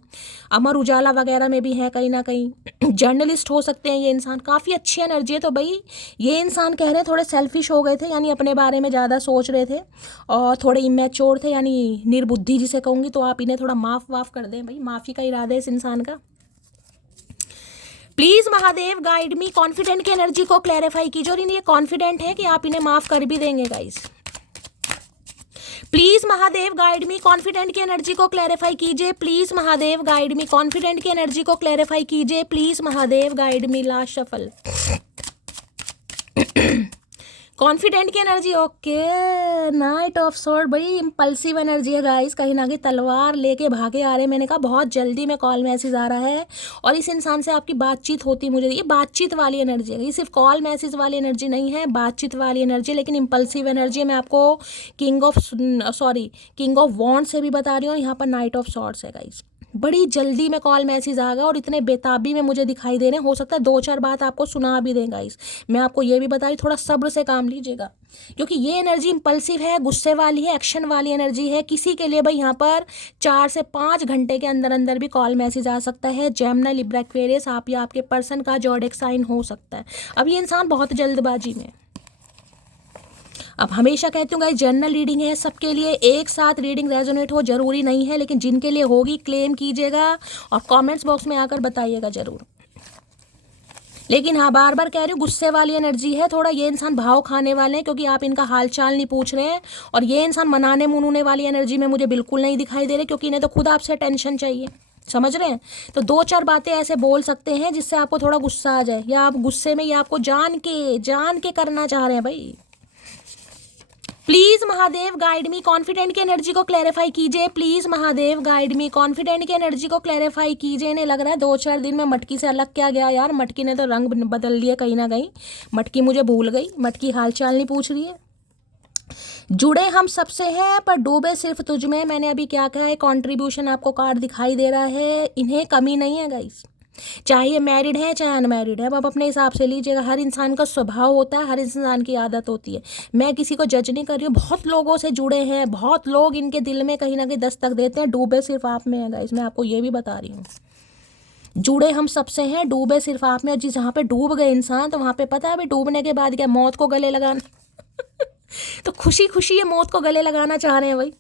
अमर उजाला वगैरह में भी हैं कहीं ना कहीं, जर्नलिस्ट हो सकते हैं ये इंसान। काफ़ी अच्छी एनर्जी है। तो भाई ये इंसान कह रहे हैं थोड़े सेल्फिश हो गए थे, यानी अपने बारे में ज़्यादा सोच रहे थे और थोड़े इमेच्योर थे, यानी निर्बुद्धि जिसे कहूँगी। तो आप इन्हें थोड़ा माफ़ कर दें भाई, माफ़ी का इरादा है इस इंसान का। Please Mahadev guide me, confident की एनर्जी को क्लैरिफाई कीजिए। और ये कॉन्फिडेंट है कि आप इन्हें माफ़ कर भी देंगे guys. Please Mahadev guide me, confident की एनर्जी को क्लैरिफाई कीजिए। Please Mahadev guide me, confident की एनर्जी को क्लैरिफाई कीजिए। Please Mahadev guide me last shuffle. Confident की energy, okay knight of sword. भाई इंपल्सिव एनर्जी है गाइस, कहीं ना कहीं तलवार लेके भागे आ रहे हैं। मैंने कहा बहुत जल्दी में कॉल मैसेज आ रहा है और इस इंसान से आपकी बातचीत होती मुझे, ये बातचीत वाली एनर्जी है, ये सिर्फ कॉल मैसेज वाली एनर्जी नहीं है, बातचीत वाली एनर्जी, लेकिन इंपल्सिव एनर्जी है। मैं आपको किंग ऑफ वॉन्ड से भी बता रही हूँ, यहाँ पर नाइट ऑफ स्वॉर्ड्स है गाइस। बड़ी जल्दी में कॉल मैसेज आ गया और इतने बेताबी में मुझे दिखाई दे रहे हैं। हो सकता है 2-4 बात आपको सुना भी दें गाइस। मैं आपको ये भी बता रही, थोड़ा सब्र से काम लीजिएगा, क्योंकि ये एनर्जी इंपल्सिव है, गुस्से वाली है, एक्शन वाली एनर्जी है। किसी के लिए भाई यहाँ पर 4 से 5 घंटे के अंदर अंदर भी कॉल मैसेज आ सकता है। जेमिनी, लिब्रा, एक्वेरियस, आप या आपके पर्सन का ज़ोडिएक साइन हो सकता है। अब ये इंसान बहुत जल्दबाजी में। अब हमेशा कहती हूँ गाइस जनरल रीडिंग है, सबके लिए एक साथ रीडिंग रेजोनेट हो जरूरी नहीं है, लेकिन जिनके लिए होगी क्लेम कीजिएगा और कमेंट्स बॉक्स में आकर बताइएगा जरूर। लेकिन हाँ बार बार कह रही हूँ गुस्से वाली एनर्जी है, थोड़ा ये इंसान भाव खाने वाले हैं, क्योंकि आप इनका हाल चाल नहीं पूछ रहे हैं। और ये इंसान मनाने मुनूने वाली एनर्जी में मुझे बिल्कुल नहीं दिखाई दे रहे, क्योंकि इन्हें तो खुद आपसे टेंशन चाहिए, समझ रहे हैं। तो 2-4 बातें ऐसे बोल सकते हैं जिससे आपको थोड़ा गुस्सा आ जाए, या आप गुस्से में या आपको जान के करना चाह रहे हैं भाई। Please Mahadev guide me, confident की एनर्जी को क्लैरिफाई कीजिए। Please Mahadev guide me, confident की एनर्जी को क्लैरिफाई कीजिए। इन्हें लग रहा है 2-4 दिन में मटकी से अलग क्या गया यार, मटकी ने तो रंग बदल लिए कहीं ना कहीं, मटकी मुझे भूल गई, मटकी हाल चाल नहीं पूछ रही है। जुड़े हम सबसे हैं पर डूबे सिर्फ तुझ में, मैंने अभी क्या कहा है, कॉन्ट्रीब्यूशन आपको कार्ड दिखाई दे रहा है। इन्हें कमी नहीं है गाइस, चाहे ये मैरिड है चाहे अनमैरिड है, अब आप अपने हिसाब से लीजिएगा। हर इंसान का स्वभाव होता है, हर इंसान की आदत होती है। मैं किसी को जज नहीं कर रही हूँ, बहुत लोगों से जुड़े हैं, बहुत लोग इनके दिल में कहीं ना कहीं दस्तक देते हैं। डूबे सिर्फ आप में है गाइस, मैं आपको ये भी बता रही हूँ। जुड़े हम सबसे हैं, डूबे सिर्फ आप में। और जिस जहाँ पे डूब गए इंसान, तो वहाँ पे पता है अभी डूबने के बाद क्या, मौत को गले लगाना तो खुशी खुशी ये मौत को गले लगाना चाह रहे हैं भाई।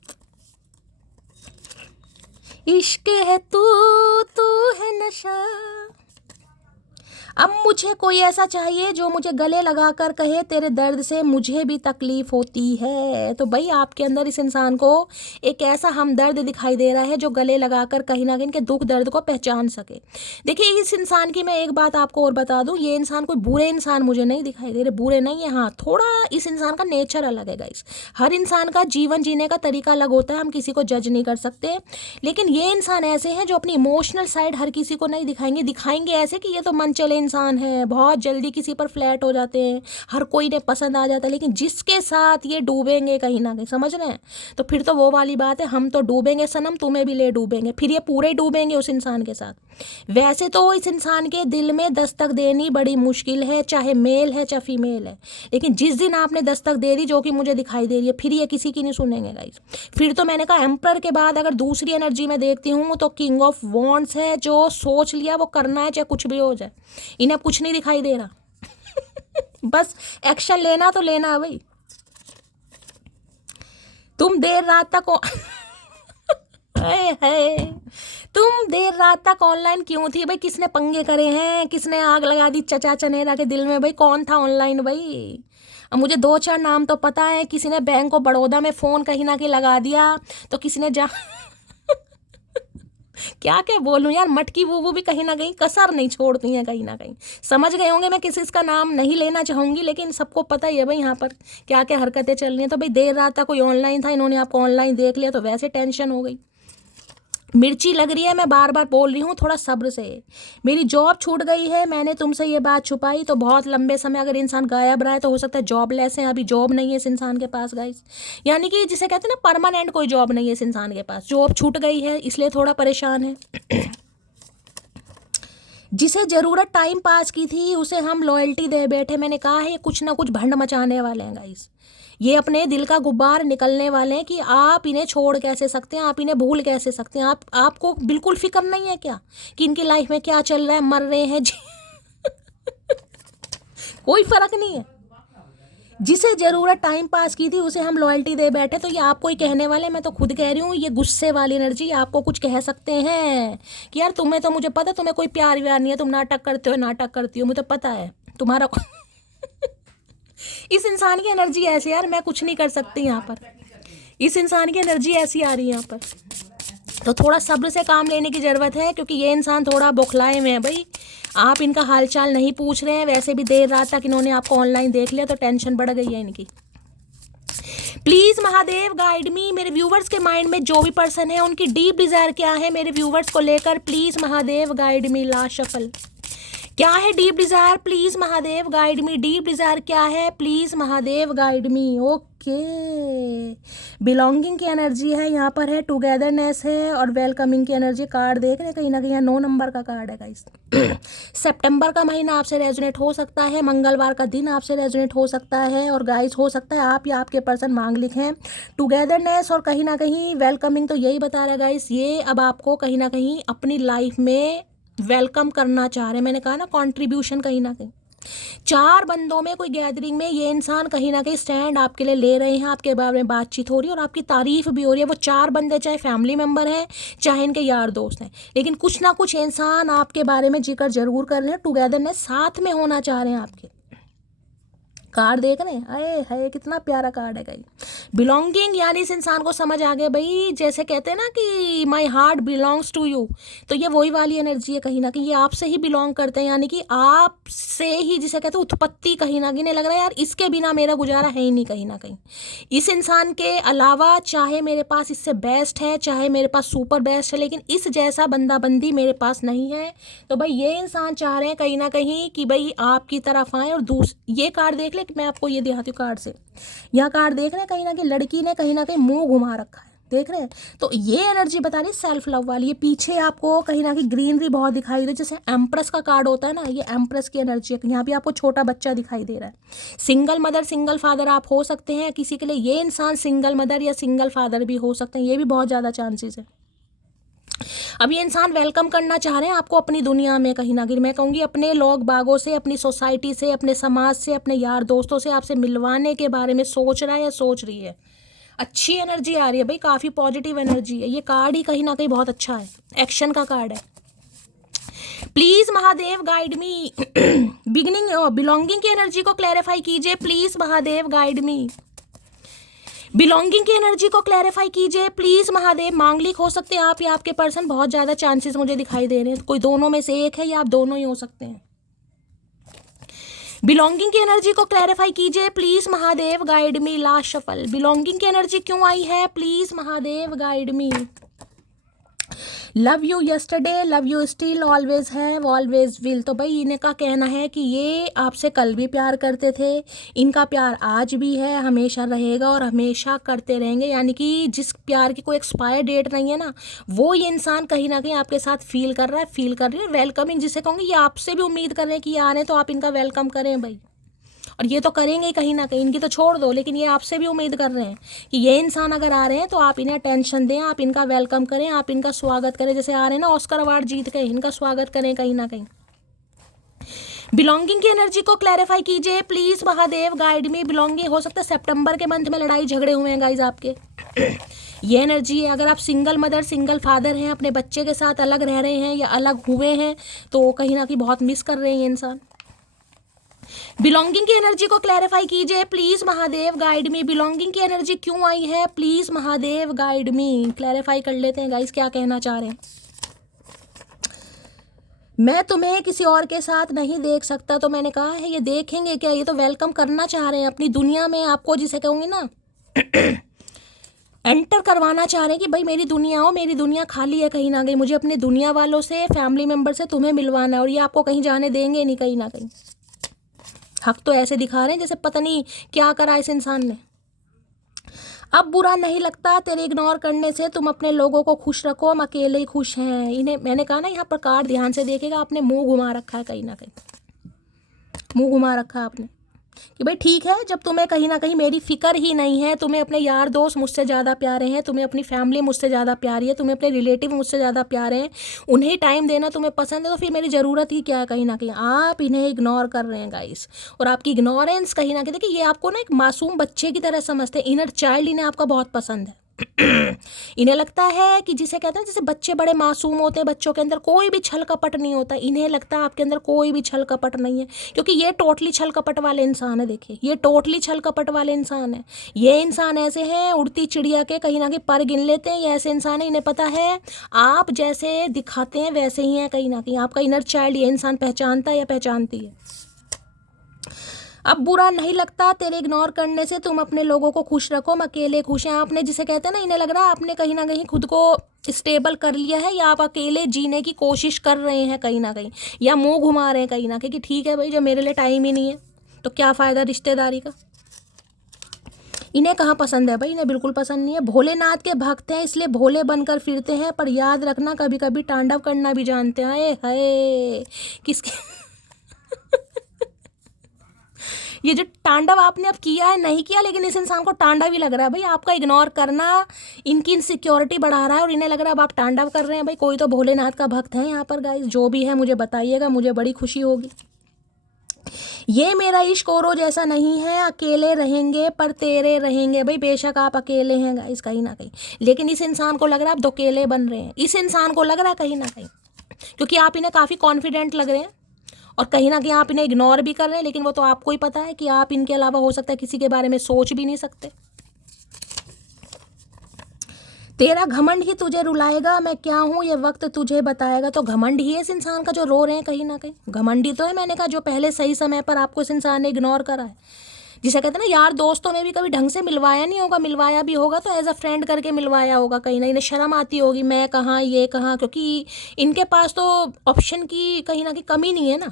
इश्क है तू, तू है नशा, अब मुझे कोई ऐसा चाहिए जो मुझे गले लगा कर कहे तेरे दर्द से मुझे भी तकलीफ होती है। तो भाई आपके अंदर इस इंसान को एक ऐसा हमदर्द दिखाई दे रहा है जो गले लगाकर कहीं ना कहीं इनके दुख दर्द को पहचान सके। देखिए इस इंसान की मैं एक बात आपको और बता दूं, ये इंसान कोई बुरे इंसान मुझे नहीं दिखाई दे रहे, बुरे नहीं है। हाँ, थोड़ा इस इंसान का नेचर अलग है गाइस। हर इंसान का जीवन जीने का तरीका अलग होता है, हम किसी को जज नहीं कर सकते। लेकिन ये इंसान ऐसे हैं जो अपनी इमोशनल साइड हर किसी को नहीं दिखाएंगे। दिखाएंगे ऐसे कि ये तो मन चले इंसान है, बहुत जल्दी किसी पर फ्लैट हो जाते हैं, हर कोई ने पसंद आ जाता है। लेकिन जिसके साथ ये डूबेंगे कहीं ना कहीं, समझ रहे हैं, तो फिर तो वो वाली बात है, हम तो डूबेंगे सनम, तुम्हें भी ले डूबेंगे। फिर ये पूरे डूबेंगे उस इंसान के साथ। वैसे तो इस इंसान के दिल में दस्तक देनी बड़ी मुश्किल है, चाहे मेल है चाहे फीमेल है। लेकिन जिस दिन आपने दस्तक दे दी, जो कि मुझे दिखाई दे रही है, फिर ये किसी की नहीं सुनेंगे गाइस। फिर तो मैंने कहा एम्पर के बाद अगर दूसरी एनर्जी में देखती हूँ तो किंग ऑफ वॉन्ड्स है, जो सोच लिया वो करना है, चाहे कुछ भी हो जाए। इन्हें कुछ नहीं दिखाई दे रहा बस एक्शन लेना तो लेना है भाई। तुम देर रात तक है तुम देर रात तक ऑनलाइन क्यों थी भाई? किसने पंगे करे हैं, किसने आग लगा दी चचा चनेरा के दिल में भाई? कौन था ऑनलाइन भाई? अब मुझे 2-4 नाम तो पता है। किसी ने बैंक ऑफ बड़ौदा में फ़ोन कहीं ना कहीं लगा दिया, तो किसी ने क्या क्या बोलूं यार, मटकी वो भी कहीं ना कहीं कसर नहीं छोड़ती हैं कहीं ना कहीं। समझ गए होंगे, मैं किसी का नाम नहीं लेना चाहूँगी, लेकिन सबको पता ही है भाई यहाँ पर क्या क्या हरकतें चल रही हैं। तो भाई देर रात तक कोई ऑनलाइन था, इन्होंने आपको ऑनलाइन देख लिया तो वैसे टेंशन हो गई। मिर्ची लग रही है, मैं बार बार बोल रही हूँ, थोड़ा सब्र से। मेरी जॉब छूट गई है, मैंने तुमसे ये बात छुपाई, तो बहुत लंबे समय अगर इंसान गायब रहा है तो हो सकता है जॉबलेस है, अभी जॉब नहीं है इस इंसान के पास गाइस। यानी कि जिसे कहते हैं ना परमानेंट कोई जॉब नहीं है इस इंसान के पास, जॉब छूट गई है इसलिए थोड़ा परेशान है। जिसे ज़रूरत टाइम पास की थी उसे हम लॉयल्टी दे बैठे। मैंने कहा है कुछ ना कुछ भंड मचाने वाले हैं गाइस। ये अपने दिल का गुब्बार निकलने वाले हैं कि आप इन्हें छोड़ कैसे सकते हैं, आप इन्हें भूल कैसे सकते हैं। आपको बिल्कुल फिक्र नहीं है क्या कि इनकी लाइफ में क्या चल रहा है, मर रहे हैं कोई फर्क नहीं है। जिसे ज़रूरत टाइम पास की थी उसे हम लॉयल्टी दे बैठे, तो ये आपको ही कहने वाले। मैं तो खुद कह रही हूँ, ये गुस्से वाली एनर्जी आपको कुछ कह सकते हैं कि यार तुम्हें तो मुझे पता तुम्हें कोई प्यार व्यार नहीं है, तुम नाटक करते हो नाटक करती हो, मुझे पता है तुम्हारा इस इंसान की एनर्जी ऐसी यार, मैं कुछ नहीं कर सकती यहाँ पर। इस इंसान की एनर्जी ऐसी आ रही है यहाँ पर, तो थोड़ा सब्र से काम लेने की ज़रूरत है, क्योंकि ये इंसान थोड़ा बौखलाए हुए हैं भाई। आप इनका हालचाल नहीं पूछ रहे हैं, वैसे भी देर रात तक इन्होंने आपको ऑनलाइन देख लिया तो टेंशन बढ़ गई है इनकी। प्लीज़ महादेव गाइड मी। मेरे व्यूवर्स के माइंड में जो भी पर्सन है उनकी डीप डिज़ायर क्या है मेरे व्यूवर्स को लेकर, please Mahadev guide me. Last shuffle, क्या है deep desire? Please Mahadev guide me. Deep desire क्या है? Please Mahadev guide me. Okay, belonging की एनर्जी है यहाँ पर, है टुगेदरनेस है, और वेलकमिंग की एनर्जी। कार्ड देख रहे हैं कहीं ना कहीं 9 नंबर का कार्ड है गाइस। सितंबर का महीना आपसे रेजोनेट हो सकता है, मंगलवार का दिन आपसे रेजोनेट हो सकता है, और गाइस हो सकता है आप या आपके पर्सन मांगलिक हैं। टुगेदरनेस और कहीं ना कहीं वेलकमिंग तो यही बता रहा है गाइस, ये अब आपको कहीं ना कहीं अपनी लाइफ में वेलकम करना चाह रहे हैं। मैंने कहा ना कंट्रीब्यूशन, कहीं ना कहीं 4 बंदों में कोई गैदरिंग में ये इंसान कहीं ना कहीं स्टैंड आपके लिए ले रहे हैं, आपके बारे में बातचीत हो रही है और आपकी तारीफ भी हो रही है। वो 4 बंदे चाहे फैमिली मेम्बर हैं चाहे इनके यार दोस्त हैं, लेकिन कुछ ना कुछ इंसान आपके बारे में जिक्र जरूर कर रहे हैं, टुगेदरनेस साथ में होना चाह रहे हैं आपके। कार्ड देख रहे हैं, अरे है कितना प्यारा कार्ड है भाई। बिलोंगिंग यानी इस इंसान को समझ आ गया भाई, जैसे कहते हैं ना कि my heart belongs to you, तो ये वही वाली एनर्जी है कहीं ना कहीं, ये आपसे ही बिलोंग करते हैं। यानी कि आपसे ही, जिसे कहते हैं उत्पत्ति, कहीं ना कहीं नहीं लग रहा है यार इसके बिना मेरा गुजारा है ही नहीं कहीं ना कहीं। इस इंसान के अलावा चाहे मेरे पास इससे बेस्ट है, चाहे मेरे पास सुपर बेस्ट है, लेकिन इस जैसा बंदा बंदी मेरे पास नहीं है। तो भाई ये इंसान चाह रहे हैं कहीं ना कहीं कि भाई आपकी तरफ आए। और ये कार्ड देख कि मैं आपको ये दिखाती हूँ कार्ड से, यहाँ कार्ड देख रहे हैं कहीं ना कहीं लड़की ने कहीं ना कहीं मुंह घुमा रखा है, देख रहे हैं। तो ये एनर्जी बता रही सेल्फ लव वाली। ये पीछे आपको कहीं ना कहीं ग्रीनरी बहुत दिखाई दे, जैसे एम्प्रेस का कार्ड होता है ना, ये एम्प्रेस की एनर्जी है। यहाँ भी आपको छोटा बच्चा दिखाई दे रहा है। सिंगल मदर सिंगल फादर आप हो सकते हैं किसी के लिए, ये इंसान सिंगल मदर या सिंगल फादर भी हो सकते हैं, ये भी बहुत ज़्यादा चांसेस है। अब ये इंसान वेलकम करना चाह रहे हैं आपको अपनी दुनिया में, कहीं ना कहीं मैं कहूँगी अपने लोग बागों से, अपनी सोसाइटी से, अपने समाज से, अपने यार दोस्तों से आपसे मिलवाने के बारे में सोच रहा है या सोच रही है। अच्छी एनर्जी आ रही है भाई, काफ़ी पॉजिटिव एनर्जी है। ये कार्ड ही कहीं ना कहीं बहुत अच्छा है, एक्शन का कार्ड है। Please Mahadev guide me. Beginning belonging की एनर्जी को क्लैरिफाई कीजिए please Mahadev guide me. Belonging की एनर्जी को क्लैरिफाई कीजिए प्लीज महादेव। मांगलिक हो सकते हैं आप या आपके पर्सन, बहुत ज्यादा चांसेस मुझे दिखाई दे रहे हैं, कोई दोनों में से एक है या आप दोनों ही हो सकते हैं। बिलोंगिंग की एनर्जी को क्लैरिफाई कीजिए please Mahadev guide me. Last shuffle, belonging की एनर्जी क्यों आई है, please Mahadev guide me. Love you yesterday, love you still, always have, always will. तो भाई इनका कहना है कि ये आपसे कल भी प्यार करते थे, इनका प्यार आज भी है, हमेशा रहेगा और हमेशा करते रहेंगे। यानी कि जिस प्यार की कोई एक्सपायर डेट नहीं है ना, वो ये इंसान कहीं ना कहीं आपके साथ फील कर रहा है, फील कर रही है। वेलकमिंग जिसे कहूँगी, ये आपसे भी उम्मीद कर रहे हैं कि ये आ रहे हैं तो आप इनका वेलकम करें भाई, और ये तो करेंगे ही कहीं ना कहीं, इनकी तो छोड़ दो, लेकिन ये आपसे भी उम्मीद कर रहे हैं कि ये इंसान अगर आ रहे हैं तो आप इन्हें अटेंशन दें, आप इनका वेलकम करें, आप इनका स्वागत करें। जैसे आ रहे हैं ना ऑस्कर अवार्ड जीत के, इनका स्वागत करें कहीं ना कहीं। बिलोंगिंग की एनर्जी को क्लैरिफाई कीजिए please Mahadev guide me. Belonging हो सकता है सितंबर के मंथ में लड़ाई झगड़े हुए हैं गाइज आपके। ये एनर्जी है। अगर आप सिंगल मदर सिंगल फादर हैं, अपने बच्चे के साथ अलग रह रहे हैं या अलग हुए हैं, तो कहीं ना कहीं बहुत मिस कर रहे हैं ये इंसान। बिलोंगिंग की एनर्जी को क्लैरिफाई कीजिए please Mahadev guide me. Belonging की एनर्जी क्यों आई है, please Mahadev guide me. Clarify कर लेते हैं गाइस क्या कहना चाह रहे हैं। मैं तुम्हें किसी और के साथ नहीं देख सकता, तो मैंने कहा है ये देखेंगे क्या, ये तो वेलकम करना चाह रहे हैं अपनी दुनिया में आपको, जिसे कहूँगी ना एंटर करवाना चाह रहे हैं कि भाई मेरी दुनिया हो, मेरी दुनिया खाली है कहीं ना कहीं, मुझे अपने दुनिया वालों से, फैमिली मेम्बर से तुम्हें मिलवाना है, और ये आपको कहीं जाने देंगे नहीं कहीं ना कहीं। हक तो ऐसे दिखा रहे हैं जैसे पता नहीं क्या करा इस इंसान ने। अब बुरा नहीं लगता तेरे इग्नोर करने से, तुम अपने लोगों को खुश रखो, हम अकेले ही खुश हैं। इन्हें मैंने कहा ना यहाँ पर कार्ड ध्यान से देखेगा, आपने मुंह घुमा रखा है कहीं ना कहीं, मुंह घुमा रखा है आपने कि भाई ठीक है, जब तुम्हें कहीं ना कहीं मेरी फिक्र ही नहीं है, तुम्हें अपने यार दोस्त मुझसे ज़्यादा प्यारे हैं, तुम्हें अपनी फैमिली मुझसे ज़्यादा प्यारी है, तुम्हें अपने रिलेटिव मुझसे ज़्यादा प्यारे हैं, उन्हें टाइम देना तुम्हें पसंद है, तो फिर मेरी ज़रूरत ही क्या है कहीं ना कहीं। आप इन्हें इग्नोर कर रहे हैं गाइस, और आपकी इग्नोरेंस कहीं ना कहीं, देखिए ये आपको ना एक मासूम बच्चे की तरह समझते हैं, इनर चाइल्ड इन्हें आपका बहुत पसंद है। इन्हें लगता है कि जिसे कहते हैं जैसे बच्चे बड़े मासूम होते हैं, बच्चों के अंदर कोई भी छल कपट नहीं होता, इन्हें लगता है आपके अंदर कोई भी छल कपट नहीं है, क्योंकि ये टोटली छल कपट वाले इंसान है। देखिए ये टोटली छल कपट वाले इंसान है। ये इंसान ऐसे हैं उड़ती चिड़िया के कहीं ना कहीं पर गिन लेते हैं, ये ऐसे इंसान है, इन्हें पता है आप जैसे दिखाते हैं वैसे ही हैं कहीं ना कहीं। आपका इनर चाइल्ड ये इंसान पहचानता है या पहचानती है। अब बुरा नहीं लगता तेरे इग्नोर करने से, तुम अपने लोगों को खुश रखो, हम अकेले खुश हैं। आपने जिसे कहते हैं ना, इन्हें लग रहा है आपने कहीं ना कहीं खुद को स्टेबल कर लिया है, या आप अकेले जीने की कोशिश कर रहे हैं कहीं ना कहीं, या मुंह घुमा रहे हैं कहीं ना कहीं कि ठीक है भाई जब मेरे लिए टाइम ही नहीं है तो क्या फ़ायदा रिश्तेदारी का। इन्हें कहाँ पसंद है भाई, इन्हें बिल्कुल पसंद नहीं है। भोलेनाथ के भक्त हैं इसलिए भोले बनकर फिरते हैं, पर याद रखना कभी कभी तांडव करना भी जानते हैं। हाय किसके ये जो तांडव आपने अब किया है नहीं किया, लेकिन इस इंसान को तांडव ही लग रहा है भाई। आपका इग्नोर करना इनकी इनसिक्योरिटी बढ़ा रहा है, और इन्हें लग रहा है अब आप तांडव कर रहे हैं भाई। कोई तो भोलेनाथ का भक्त है यहाँ पर गाइस, जो भी है मुझे बताइएगा, मुझे बड़ी खुशी होगी। ये मेरा इश्क औरों जैसा नहीं है, अकेले रहेंगे पर तेरे रहेंगे। भाई बेशक आप अकेले हैं गाइस कहीं ना कहीं, लेकिन इस इंसान को लग रहा है आप दोकेले बन रहे हैं। इस इंसान को लग रहा है कहीं ना कहीं, क्योंकि आप इन्हें काफ़ी कॉन्फिडेंट लग रहे हैं, और कहीं ना कहीं आप इन्हें इग्नोर भी कर रहे हैं, लेकिन वो तो आपको ही पता है कि आप इनके अलावा हो सकता है किसी के बारे में सोच भी नहीं सकते। तेरा घमंड ही तुझे रुलाएगा, मैं क्या हूँ ये वक्त तुझे बताएगा। तो घमंड ही है इस इंसान का जो रो रहे हैं कहीं ना कहीं, घमंड ही तो है मैंने कहा, जो पहले सही समय पर आपको इस इंसान ने इग्नोर करा है। जिसे कहते हैं ना यार दोस्तों में भी कभी ढंग से मिलवाया नहीं होगा, मिलवाया भी होगा तो एज अ फ्रेंड करके मिलवाया होगा। कहीं ना इन्हें शर्म आती होगी, मैं कहाँ ये कहाँ, क्योंकि इनके पास तो ऑप्शन की कहीं ना कहीं कमी नहीं है ना।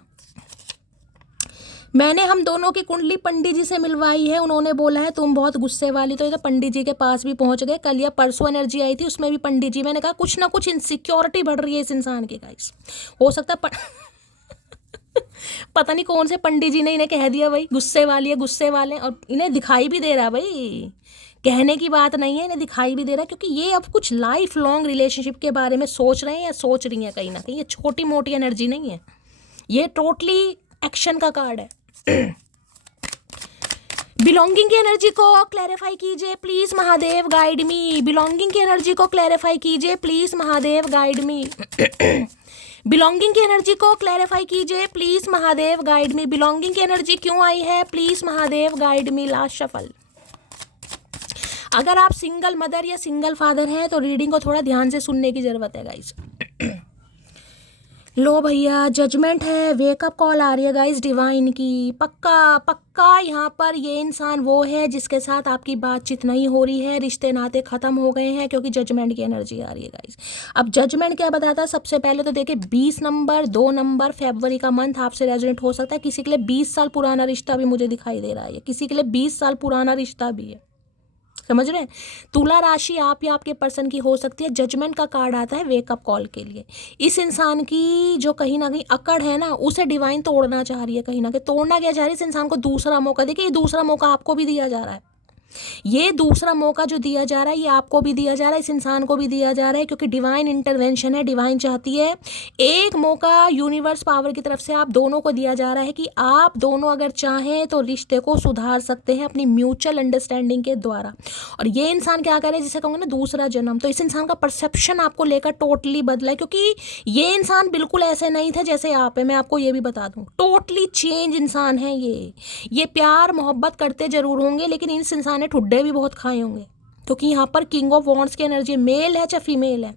मैंने हम दोनों की कुंडली पंडित जी से मिलवाई है, उन्होंने बोला है तुम बहुत गुस्से वाली, तो ये तो पंडित जी के पास भी पहुंच गए। कल या परसों एनर्जी आई थी, उसमें भी पंडित जी, मैंने कहा कुछ ना कुछ इनसिक्योरिटी बढ़ रही है इस इंसान की गाइस। हो सकता है पता नहीं कौन से पंडित जी ने इन्हें कह दिया भाई गुस्से वाली है, गुस्से वाले, और इन्हें दिखाई भी दे रहा है भाई, कहने की बात नहीं है, इन्हें दिखाई भी दे रहा है, क्योंकि ये अब कुछ लाइफ लॉन्ग रिलेशनशिप के बारे में सोच रहे हैं या सोच रही हैं कहीं ना कहीं। ये छोटी मोटी एनर्जी नहीं है, ये टोटली एक्शन का कार्ड है। बिलोंगिंग की एनर्जी को क्लैरिफाई कीजिए please Mahadev guide me. Belonging की एनर्जी को क्लैरिफाई कीजिए please Mahadev guide me. Belonging की एनर्जी को क्लैरिफाई कीजिए please Mahadev guide me. Belonging की एनर्जी क्यों आई है, please Mahadev guide me. Last shuffle. अगर आप सिंगल मदर या सिंगल फादर हैं तो रीडिंग को थोड़ा ध्यान से सुनने की जरूरत है गाइस। लो भैया, जजमेंट है, वेकअप कॉल आ रही है गाइस डिवाइन की। पक्का पक्का यहाँ पर ये इंसान वो है जिसके साथ आपकी बातचीत नहीं हो रही है, रिश्ते नाते खत्म हो गए हैं, क्योंकि जजमेंट की एनर्जी आ रही है गाइस। अब जजमेंट क्या बताता है, सबसे पहले तो देखिए 20 नंबर 2 नंबर फरवरी का मंथ आपसे रेजोनेट हो सकता है। किसी के लिए 20 साल पुराना रिश्ता भी मुझे दिखाई दे रहा है, किसी के लिए 20 साल पुराना रिश्ता भी है, समझ रहे हैं। तुला राशि आप या आपके पर्सन की हो सकती है। जजमेंट का कार्ड आता है वेकअप कॉल के लिए। इस इंसान की जो कहीं ना कहीं अकड़ है ना, उसे डिवाइन तोड़ना चाह रही है, कहीं ना कहीं तोड़ना क्या चाह रही है, इस इंसान को दूसरा मौका। देखिए ये दूसरा मौका आपको भी दिया जा रहा है, ये दूसरा मौका जो दिया जा रहा है ये आपको भी दिया जा रहा है, इस इंसान को भी दिया जा रहा है, क्योंकि डिवाइन इंटरवेंशन है। डिवाइन चाहती है एक मौका यूनिवर्स पावर की तरफ से आप दोनों को दिया जा रहा है कि आप दोनों अगर चाहें तो रिश्ते को सुधार सकते हैं अपनी म्यूचुअल अंडरस्टैंडिंग के द्वारा। और ये इंसान क्या करे, जिसे कहूँगे ना दूसरा जन्म, तो इस इंसान का परसेप्शन आपको लेकर टोटली बदला है, क्योंकि ये इंसान बिल्कुल ऐसे नहीं थे जैसे आप है। मैं आपको ये भी बता दूं, टोटली चेंज इंसान है ये प्यार मोहब्बत करते जरूर होंगे, लेकिन इस इंसान ने ठुड्डे भी बहुत खाए होंगे, क्योंकि यहाँ पर किंग ऑफ वॉन्ड्स की एनर्जी मेल है चाहे फीमेल है।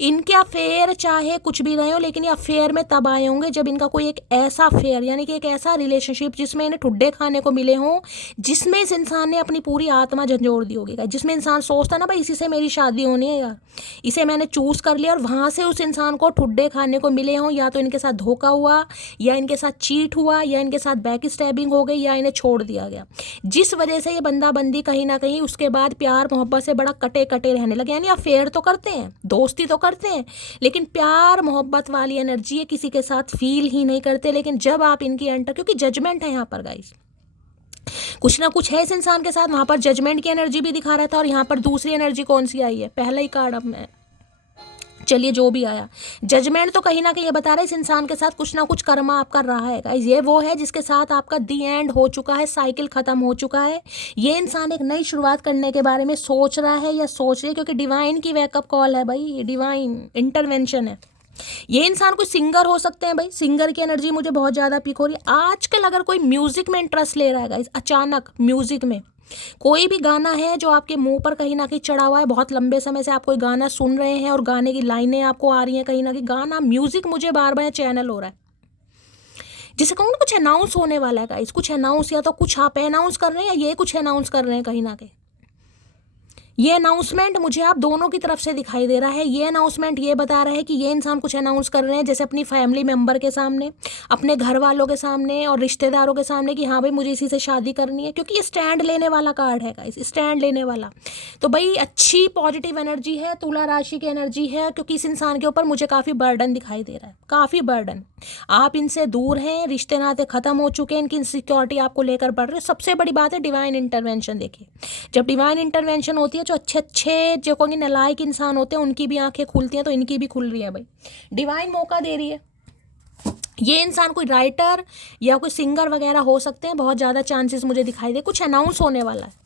इनके अफेयर चाहे कुछ भी रहे हो, लेकिन ये अफेयर में तब आए होंगे जब इनका कोई एक ऐसा अफेयर यानी कि एक ऐसा रिलेशनशिप जिसमें इन्हें ठुड्डे खाने को मिले हों, जिसमें इस इंसान ने अपनी पूरी आत्मा झंझोड़ दी होगी, जिसमें इंसान सोचता ना भाई इसी से मेरी शादी होनी है यार, इसे मैंने चूज कर लिया, और वहाँ से उस इंसान को ठुड्डे खाने को मिले हों, या तो इनके साथ धोखा हुआ, या इनके साथ चीट हुआ, या इनके साथ बैक स्टैबिंग हो गई, या इन्हें छोड़ दिया गया, जिस वजह से ये बंदा बंदी कहीं ना कहीं उसके बाद प्यार मोहब्बत से बड़ा कटे कटे रहने लगे। यानी अफेयर तो करते हैं, दोस्ती तो करते हैं, लेकिन प्यार मोहब्बत वाली एनर्जी है किसी के साथ फील ही नहीं करते। लेकिन जब आप इनकी एंटर, क्योंकि जजमेंट है यहाँ पर गाइस, कुछ ना कुछ है इस इंसान के साथ। वहां पर जजमेंट की एनर्जी भी दिखा रहा था, और यहाँ पर दूसरी एनर्जी कौन सी आई है, पहला ही कार्ड। अब मैं चलिए जो भी आया, जजमेंट तो कहीं ना कहीं ये बता रहा है इस इंसान के साथ कुछ ना कुछ कर्मा आप कर रहा है गाइस। ये वो है जिसके साथ आपका दी एंड हो चुका है, साइकिल खत्म हो चुका है। ये इंसान एक नई शुरुआत करने के बारे में सोच रहा है या सोच रही है, क्योंकि डिवाइन की वेकअप कॉल है भाई, डिवाइन इंटरवेंशन है। ये इंसान कोई सिंगर हो सकते हैं भाई, सिंगर की एनर्जी मुझे बहुत ज़्यादा पिक हो रही है आजकल। अगर कोई म्यूजिक में इंटरेस्ट ले रहा है गाइस, अचानक म्यूजिक में कोई भी गाना है जो आपके मुंह पर कहीं ना कहीं चढ़ा हुआ है, बहुत लंबे समय से आप कोई गाना सुन रहे हैं और गाने की लाइनें आपको आ रही हैं, कहीं ना कहीं गाना म्यूजिक मुझे बार बार चैनल हो रहा है, जिसे कहूँ कुछ अनाउंस होने वाला है गाइस, कुछ अनाउंस, या तो कुछ आप अनाउंस कर रहे हैं या ये कुछ अनाउंस कर रहे हैं कहीं ना कहीं। ये अनाउंसमेंट मुझे आप दोनों की तरफ से दिखाई दे रहा है। ये अनाउंसमेंट ये बता रहा है कि ये इंसान कुछ अनाउंस कर रहे हैं, जैसे अपनी फैमिली मेंबर के सामने, अपने घर वालों के सामने और रिश्तेदारों के सामने, कि हाँ भाई मुझे इसी से शादी करनी है, क्योंकि ये स्टैंड लेने वाला कार्ड है गाइस, स्टैंड लेने वाला। तो भाई अच्छी पॉजिटिव एनर्जी है, तुला राशि की एनर्जी है, क्योंकि इस इंसान के ऊपर मुझे काफ़ी बर्डन दिखाई दे रहा है, काफ़ी बर्डन। आप इनसे दूर हैं, रिश्ते नाते खत्म हो चुके हैं, इनकी इनसिक्योरिटी आपको लेकर बढ़ रही है। सबसे बड़ी बात है डिवाइन इंटरवेंशन। देखिए जब डिवाइन इंटरवेंशन होती है, जो अच्छे अच्छे जो कहूँगी नालायक इंसान होते हैं उनकी भी आंखें खुलती हैं, तो इनकी भी खुल रही है भाई, डिवाइन मौका दे रही है। ये इंसान कोई राइटर या कोई सिंगर वगैरह हो सकते हैं, बहुत ज़्यादा चांसेस मुझे दिखाई दे, कुछ अनाउंस होने वाला है।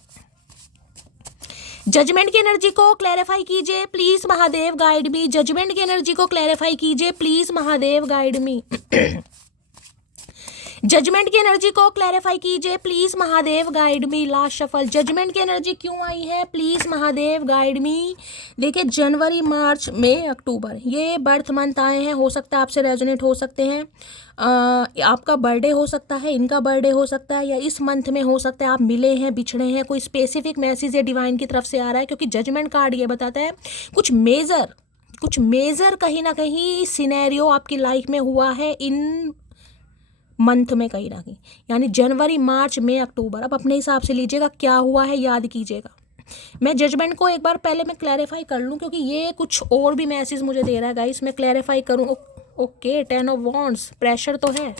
जजमेंट की एनर्जी को क्लैरिफाई कीजिए please Mahadev guide me. Judgement की एनर्जी को क्लैरिफाई कीजिए please Mahadev guide me. Judgement की एनर्जी को क्लैरिफाई कीजिए please Mahadev guide me. Last shuffle, judgement की एनर्जी क्यों आई है, प्लीज महादेव गाइड मी। देखिए जनवरी मार्च मई अक्टूबर ये बर्थ मंथ आए हैं, हो सकता है आपसे रेजोनेट हो सकते हैं। आपका बर्थडे हो सकता है, इनका बर्थडे हो सकता है, या इस मंथ में हो सकता है आप मिले हैं, बिछड़े हैं, कोई स्पेसिफिक मैसेज या डिवाइन की तरफ से आ रहा है, क्योंकि जजमेंट कार्ड ये बताता है कुछ मेजर कहीं ना कहीं सिनेरियो आपकी लाइफ में हुआ है इन मंथ में कहीं ना कहीं, यानी जनवरी मार्च मई अक्टूबर। अब अपने हिसाब से लीजिएगा क्या हुआ है, याद कीजिएगा। मैं जजमेंट को एक बार पहले मैं क्लैरिफाई कर लूँ, क्योंकि ये कुछ और भी मैसेज मुझे दे रहा है गाइस, मैं क्लैरिफाई करूँ। ओके 10 ऑफ वॉन्ड्स, प्रेशर तो है।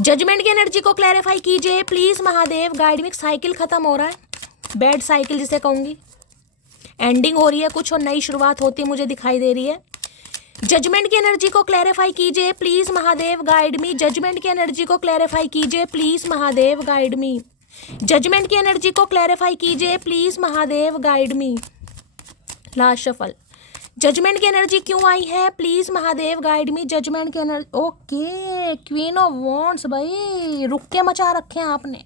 जजमेंट की एनर्जी को क्लैरिफाई कीजिए please Mahadev guide me. Cycle खत्म हो रहा है, बैड साइकिल जिसे कहूँगी, एंडिंग हो रही है कुछ और नई शुरुआत होती मुझे दिखाई दे रही है। जजमेंट की एनर्जी को क्लैरिफाई कीजिए please Mahadev guide me. Judgement की एनर्जी को क्लैरिफाई कीजिए please Mahadev guide me. Judgement की एनर्जी को क्लैरिफाई कीजिए please Mahadev guide me. Last shuffle, judgement की एनर्जी क्यों आई है? Please Mahadev guide me. Judgement की energy, okay, queen of wands. भाई रुक के मचा रखे हैं आपने।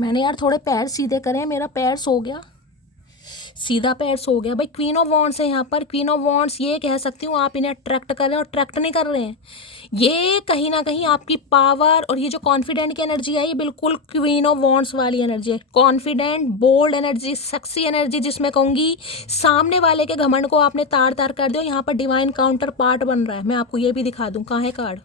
मैंने यार थोड़े पैर सीधे करे, मेरा पैर सो गया, सीधा पैर सो गया। भाई क्वीन ऑफ वॉन्ड्स है यहाँ पर। क्वीन ऑफ वॉन्ड्स, ये कह सकती हूँ आप इन्हें अट्रैक्ट कर रहे हैं और अट्रैक्ट नहीं कर रहे हैं। ये कहीं ना कहीं आपकी पावर और ये जो कॉन्फिडेंट की एनर्जी है, ये बिल्कुल क्वीन ऑफ वॉन्ड्स वाली एनर्जी है। Confident, bold energy, sexy energy, जिसमें कहूँगी सामने वाले के घमंड को आपने तार तार कर दिया। यहाँ पर डिवाइन काउंटर पार्ट बन रहा है। मैं आपको ये भी दिखा दूँ, कहाँ है कार्ड,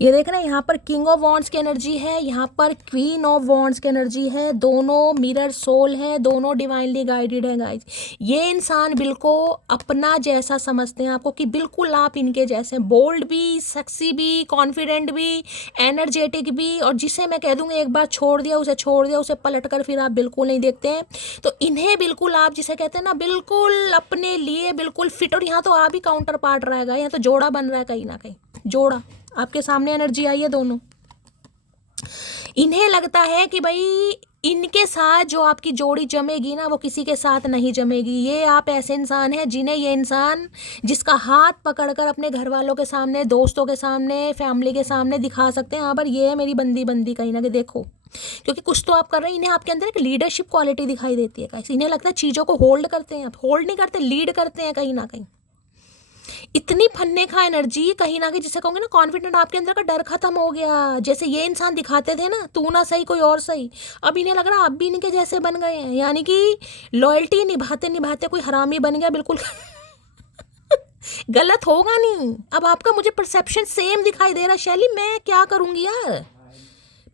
ये देख रहे हैं। यहाँ पर किंग ऑफ वॉन्ड्स की एनर्जी है, यहाँ पर क्वीन ऑफ वॉन्ड्स की एनर्जी है। दोनों मिरर सोल है, दोनों डिवाइनली गाइडेड है गाइज। ये इंसान बिल्कुल अपना जैसा समझते हैं आपको, कि बिल्कुल आप इनके जैसे, बोल्ड भी, सेक्सी भी, कॉन्फिडेंट भी, एनर्जेटिक भी, और जिसे मैं कह दूँगी एक बार छोड़ दिया, उसे पलट कर फिर आप बिल्कुल नहीं देखते हैं। तो इन्हें बिल्कुल आप जिसे कहते हैं ना, बिल्कुल अपने लिए बिल्कुल फिट। और यहाँ तो आप ही काउंटर पार्ट रहेगा, यहाँ तो जोड़ा बन रहा है, कहीं ना कहीं जोड़ा आपके सामने एनर्जी आई है दोनों। इन्हें लगता है कि भाई इनके साथ जो आपकी जोड़ी जमेगी ना, वो किसी के साथ नहीं जमेगी। ये आप ऐसे इंसान हैं जिन्हें, ये इंसान जिसका हाथ पकड़कर अपने घर वालों के सामने, दोस्तों के सामने, फैमिली के सामने दिखा सकते हैं, हाँ पर ये है मेरी बंदी बंदी, कहीं ना कहीं देखो, क्योंकि कुछ तो आप कर रहे हैं। इन्हें आपके अंदर एक लीडरशिप क्वालिटी दिखाई देती है गाइस। इन्हें लगता है चीज़ों को होल्ड करते हैं, आप होल्ड नहीं करते, लीड करते हैं कहीं ना कहीं। इतनी फन्ने का एनर्जी कहीं ना कहीं, जिसे कहूँगे ना कॉन्फिडेंट, आपके अंदर का डर खत्म हो गया। जैसे ये इंसान दिखाते थे ना, तू ना सही कोई और सही, अब इन्हें लग रहा आप भी इनके जैसे बन गए हैं। यानी कि लॉयल्टी निभाते निभाते कोई हरामी बन गया बिल्कुल। गलत होगा नहीं। अब आपका मुझे परसेप्शन सेम दिखाई दे रहा। शैली मैं क्या करूँगी यार,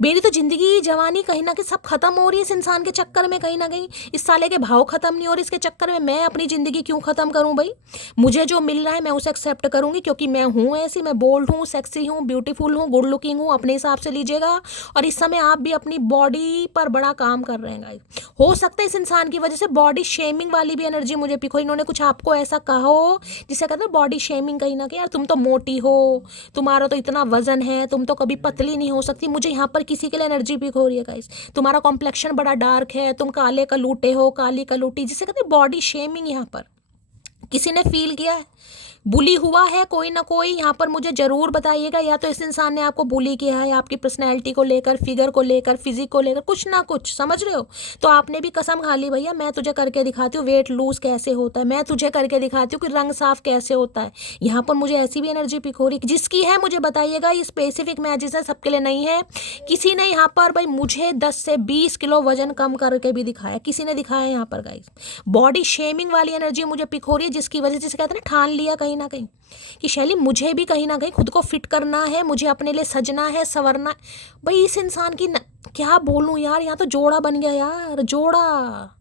मेरी तो जिंदगी जवानी कहीं ना कहीं सब खत्म हो रही है इस इंसान के चक्कर में। कहीं ना कहीं इस साले के भाव खत्म नहीं हो रहे इसके चक्कर में। मैं अपनी जिंदगी क्यों खत्म करूं भाई? मुझे जो मिल रहा है मैं उसे एक्सेप्ट करूंगी, क्योंकि मैं हूं ऐसी, मैं बोल्ड हूं, सेक्सी हूं, ब्यूटीफुल हूं, गुड लुकिंग हूं। अपने हिसाब से लीजिएगा। और इस समय आप भी अपनी बॉडी पर बड़ा काम कर रहे हैं गाइस। हो सकता है इस इंसान की वजह से बॉडी शेमिंग वाली भी एनर्जी मुझे पिक हो। इन्होंने कुछ आपको ऐसा कहा हो जिसे कहते हैं बॉडी शेमिंग, कहीं ना कहीं यार तुम तो मोटी हो, तुम्हारा तो इतना वजन है, तुम तो कभी पतली नहीं हो सकती। मुझे यहाँ पर किसी के लिए एनर्जी पिक हो रही है गाइस। तुम्हारा कॉम्प्लेक्शन बड़ा डार्क है, तुम काले कलूटे हो, काली कलूटी, जिसे कहते हैं बॉडी शेमिंग। यहाँ पर किसी ने फील किया है, बुली हुआ है कोई ना कोई, यहाँ पर मुझे जरूर बताइएगा। या तो इस इंसान ने आपको बुली किया है, आपकी पर्सनैलिटी को लेकर, फिगर को लेकर, फिजिक को लेकर, कुछ ना कुछ, समझ रहे हो? तो आपने भी कसम खा ली, भैया मैं तुझे करके दिखाती हूँ वेट लूज कैसे होता है, मैं तुझे करके दिखाती हूँ कि रंग साफ कैसे होता है। यहाँ पर मुझे ऐसी भी एनर्जी पिक हो रही है। जिसकी है मुझे बताइएगा, ये स्पेसिफिक मैचेस है, सबके लिए नहीं है। किसी ने यहाँ पर भाई मुझे 10 से 20 किलो वजन कम करके भी दिखाया, किसी ने दिखाया यहाँ पर गाइस। बॉडी शेमिंग वाली एनर्जी मुझे पिक हो रही है, जिसकी वजह से कहते हैं ना, ठान लिया कहीं ना कहीं कि शैली मुझे भी कहीं ना कहीं खुद को फिट करना है, मुझे अपने लिए सजना है, संवरना है। भाई इस इंसान की क्या बोलूं यार, यहाँ तो जोड़ा बन गया यार, जोड़ा।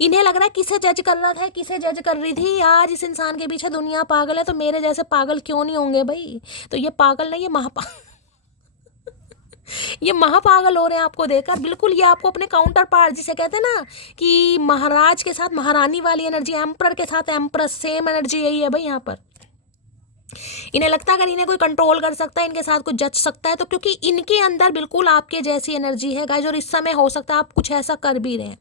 इन्हें लग रहा है किसे जज कर रहा था, किसे जज कर रही थी। आज इस इंसान के पीछे दुनिया पागल है, तो मेरे जैसे पागल क्यों नहीं होंगे भाई? तो ये पागल नहीं, ये ये महापागल हो रहे हैं आपको देखकर। बिल्कुल ये आपको अपने काउंटर पार्ट, जिसे कहते हैं ना कि महाराज के साथ महारानी वाली एनर्जी, एम्परर के साथ एम्प्रेस, सेम एनर्जी यही है भाई यहाँ पर। इन्हें लगता है अगर इन्हें कोई कंट्रोल कर सकता है, इनके साथ कुछ जच सकता है, तो क्योंकि इनके अंदर बिल्कुल आपके जैसी एनर्जी है गाइज। और इस समय हो सकता है आप कुछ ऐसा कर भी रहे हैं।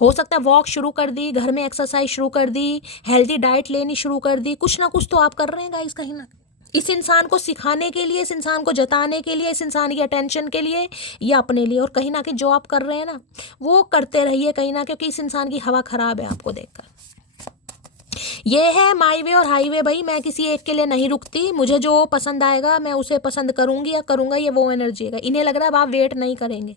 हो सकता है वॉक शुरू कर दी, घर में एक्सरसाइज शुरू कर दी, हेल्दी डाइट लेनी शुरू कर दी, कुछ ना कुछ तो आप कर रहे हैं गाइज कहीं ना। इस इंसान को सिखाने के लिए, इस इंसान को जताने के लिए, इस इंसान की अटेंशन के लिए या अपने लिए। और कहीं ना कहीं जो आप कर रहे हैं ना, वो करते रहिए कहीं ना, क्योंकि इस इंसान की हवा खराब है आपको देखकर। ये है माई वे और हाईवे भाई। मैं किसी एक के लिए नहीं रुकती, मुझे जो पसंद आएगा मैं उसे पसंद करूंगी या करूंगा। ये वो एनर्जी है। इन्हें लग रहा है अब आप वेट नहीं करेंगे।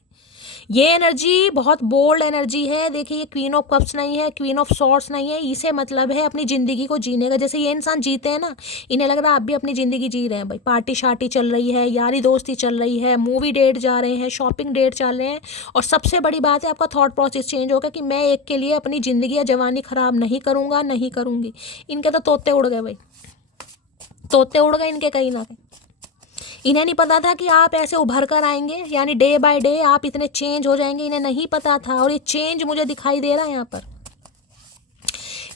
ये एनर्जी बहुत बोल्ड एनर्जी है। देखिए ये क्वीन ऑफ कप्स नहीं है, क्वीन ऑफ सॉर्ड्स नहीं है। इसे मतलब है अपनी ज़िंदगी को जीने का। जैसे ये इंसान जीते हैं ना, इन्हें लग रहा है आप भी अपनी ज़िंदगी जी रहे हैं भाई। पार्टी शार्टी चल रही है, यारी दोस्ती चल रही है, मूवी डेट जा रहे हैं, शॉपिंग डेट चल रहे हैं। और सबसे बड़ी बात है आपका थॉट प्रोसेस चेंज होगा कि मैं एक के लिए अपनी ज़िंदगी या जवानी ख़राब नहीं करूँगा, नहीं करूँगी। इनके तो तोते उड़ गए भाई, तोते उड़ गए इनके कहीं ना कहीं। इन्हें नहीं पता था कि आप ऐसे उभर कर आएंगे, यानी डे बाय डे आप इतने चेंज हो जाएंगे। इन्हें नहीं पता था, और ये चेंज मुझे दिखाई दे रहा है यहाँ पर।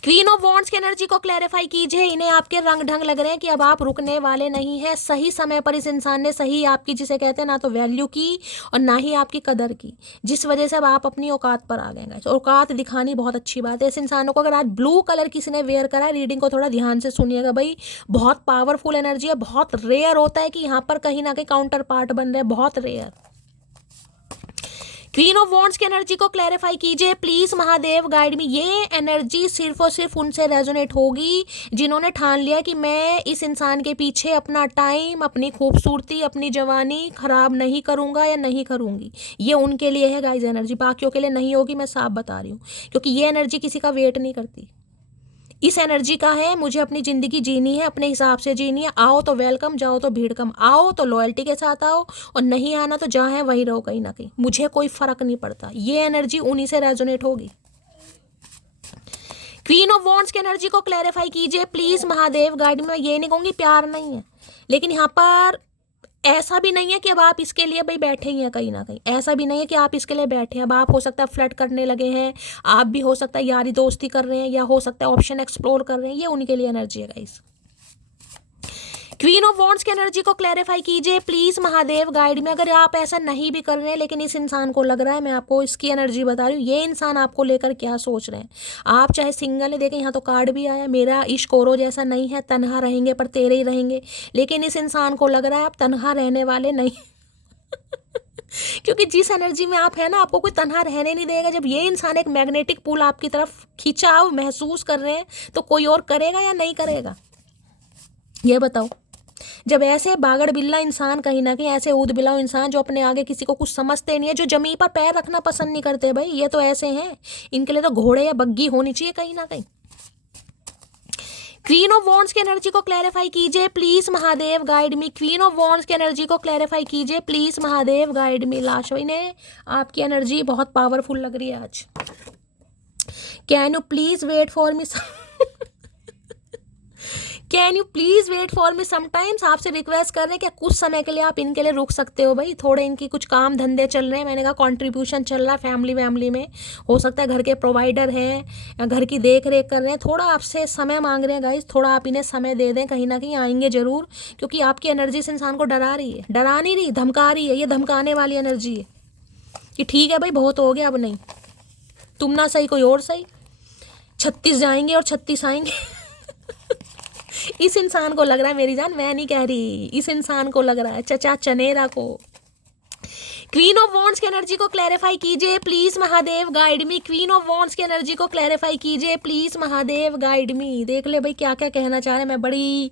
क्वीन ऑफ वॉन्ड्स की एनर्जी को क्लैरिफाई कीजिए। इन्हें आपके रंग ढंग लग रहे हैं कि अब आप रुकने वाले नहीं हैं। सही समय पर इस इंसान ने सही आपकी, जिसे कहते हैं ना तो वैल्यू की और ना ही आपकी कदर की, जिस वजह से अब आप अपनी औकात पर आ गए गाइस। औकात दिखानी बहुत अच्छी बात है। इस इंसानों को अगर आज ब्लू कलर किसी ने वेयर करा है, रीडिंग को थोड़ा ध्यान से सुनिएगा भाई, बहुत पावरफुल एनर्जी है। बहुत रेयर होता है कि यहाँ पर कहीं ना कहीं काउंटर पार्ट बन रहे हैं, बहुत रेयर। क्वीन ऑफ वॉन्ड्स की एनर्जी को क्लैरिफाई कीजिए प्लीज महादेव, गाइड मी। ये एनर्जी सिर्फ और सिर्फ उनसे रेजोनेट होगी जिन्होंने ठान लिया कि मैं इस इंसान के पीछे अपना टाइम, अपनी खूबसूरती, अपनी जवानी खराब नहीं करूंगा या नहीं करूंगी। ये उनके लिए है गाइज एनर्जी, बाकियों के लिए नहीं होगी, मैं साफ बता रही हूँ। क्योंकि ये एनर्जी किसी का वेट नहीं करती। इस एनर्जी का है मुझे अपनी ज़िंदगी जीनी है, अपने हिसाब से जीनी है। आओ तो वेलकम, जाओ तो भीड़ कम। आओ तो लॉयल्टी के साथ आओ और नहीं आना तो जहाँ है वहीं रहो कहीं ना कहीं, मुझे कोई फ़र्क नहीं पड़ता। ये एनर्जी उन्हीं से रेजोनेट होगी। क्वीन ऑफ वॉन्ड्स की एनर्जी को क्लैरिफाई कीजिए प्लीज़ महादेव, गाइड में। ये नहीं कहूँगी प्यार नहीं है, लेकिन यहाँ पर ऐसा भी नहीं है कि अब आप इसके लिए भाई बैठे ही हैं कहीं ना कहीं। ऐसा भी नहीं है कि आप इसके लिए बैठे हैं। अब आप हो सकता है फ्लर्ट करने लगे हैं, आप भी हो सकता है यारी दोस्ती कर रहे हैं, या हो सकता है ऑप्शन एक्सप्लोर कर रहे हैं। ये उनके लिए एनर्जी है गाइस। क्वीन ऑफ वॉन्ड्स की एनर्जी को क्लैरिफाई कीजिए प्लीज महादेव, गाइड में। अगर आप ऐसा नहीं भी कर रहे हैं लेकिन इस इंसान को लग रहा है, मैं आपको इसकी एनर्जी बता रही हूँ, ये इंसान आपको लेकर क्या सोच रहे हैं। आप चाहे सिंगल है, देखें यहाँ तो कार्ड भी आया, मेरा इश्क औरों जैसा नहीं है, तन्हा रहेंगे पर तेरे ही रहेंगे। लेकिन इस इंसान को लग रहा है आप तन्हा रहने वाले नहीं क्योंकि जिस एनर्जी में आप है ना, आपको कोई तन्हा रहने नहीं देगा। जब ये इंसान एक मैग्नेटिक पुल आपकी तरफ खिंचाव महसूस कर रहे हैं, तो कोई और करेगा या नहीं करेगा, ये बताओ। जब ऐसे बागड़ बिल्ला इंसान, कहीं ना कहीं ऐसे ऊद बिलाव इंसान जो अपने आगे किसी को कुछ समझते नहीं है, जो जमीन पर पैर रखना पसंद नहीं करते भाई, ये तो ऐसे हैं। इनके लिए तो घोड़े या बग्गी होनी चाहिए कहीं ना कहीं। क्वीन ऑफ वॉन्ड्स की एनर्जी को क्लैरिफाई कीजिए please Mahadev, guide me. Queen of wands की एनर्जी को क्लैरिफाई कीजिए प्लीज महादेव, गाइड मी। लाशवी ने आपकी एनर्जी बहुत पावरफुल लग रही है आज। Can you please wait for me can you please wait for me sometimes. आपसे रिक्वेस्ट कर रहे हैं कि कुछ समय के लिए आप इनके लिए रुक सकते हो भाई। थोड़े इनकी कुछ काम धंधे चल रहे हैं, मैंने कहा कंट्रीब्यूशन चल रहा है फैमिली में, हो सकता है घर के प्रोवाइडर हैं या घर की देख रेख कर रहे हैं, थोड़ा आपसे समय मांग रहे हैं गाइस। थोड़ा आप इन्हें समय दे दें, कहीं ना कहीं आएंगे जरूर। क्योंकि आपकी एनर्जी इस इंसान को डरा रही है, डरा नहीं रही, धमका रही है। ये धमकाने वाली एनर्जी है कि ठीक है भाई बहुत हो गया, अब नहीं, तुम ना सही कोई और सही, 36 जाएंगे और 36 आएंगे इस इंसान को लग रहा है, मेरी जान मैं नहीं कह रही, इस इंसान को लग रहा है, चचा चनेरा को। क्वीन ऑफ वॉन्ड्स की एनर्जी को क्लैरिफाई कीजिए please Mahadev, guide me. Queen of wands की एनर्जी को क्लैरिफाई कीजिए प्लीज महादेव, गाइड मी। देख ले भाई क्या क्या कहना चाह रहे हैं। मैं बड़ी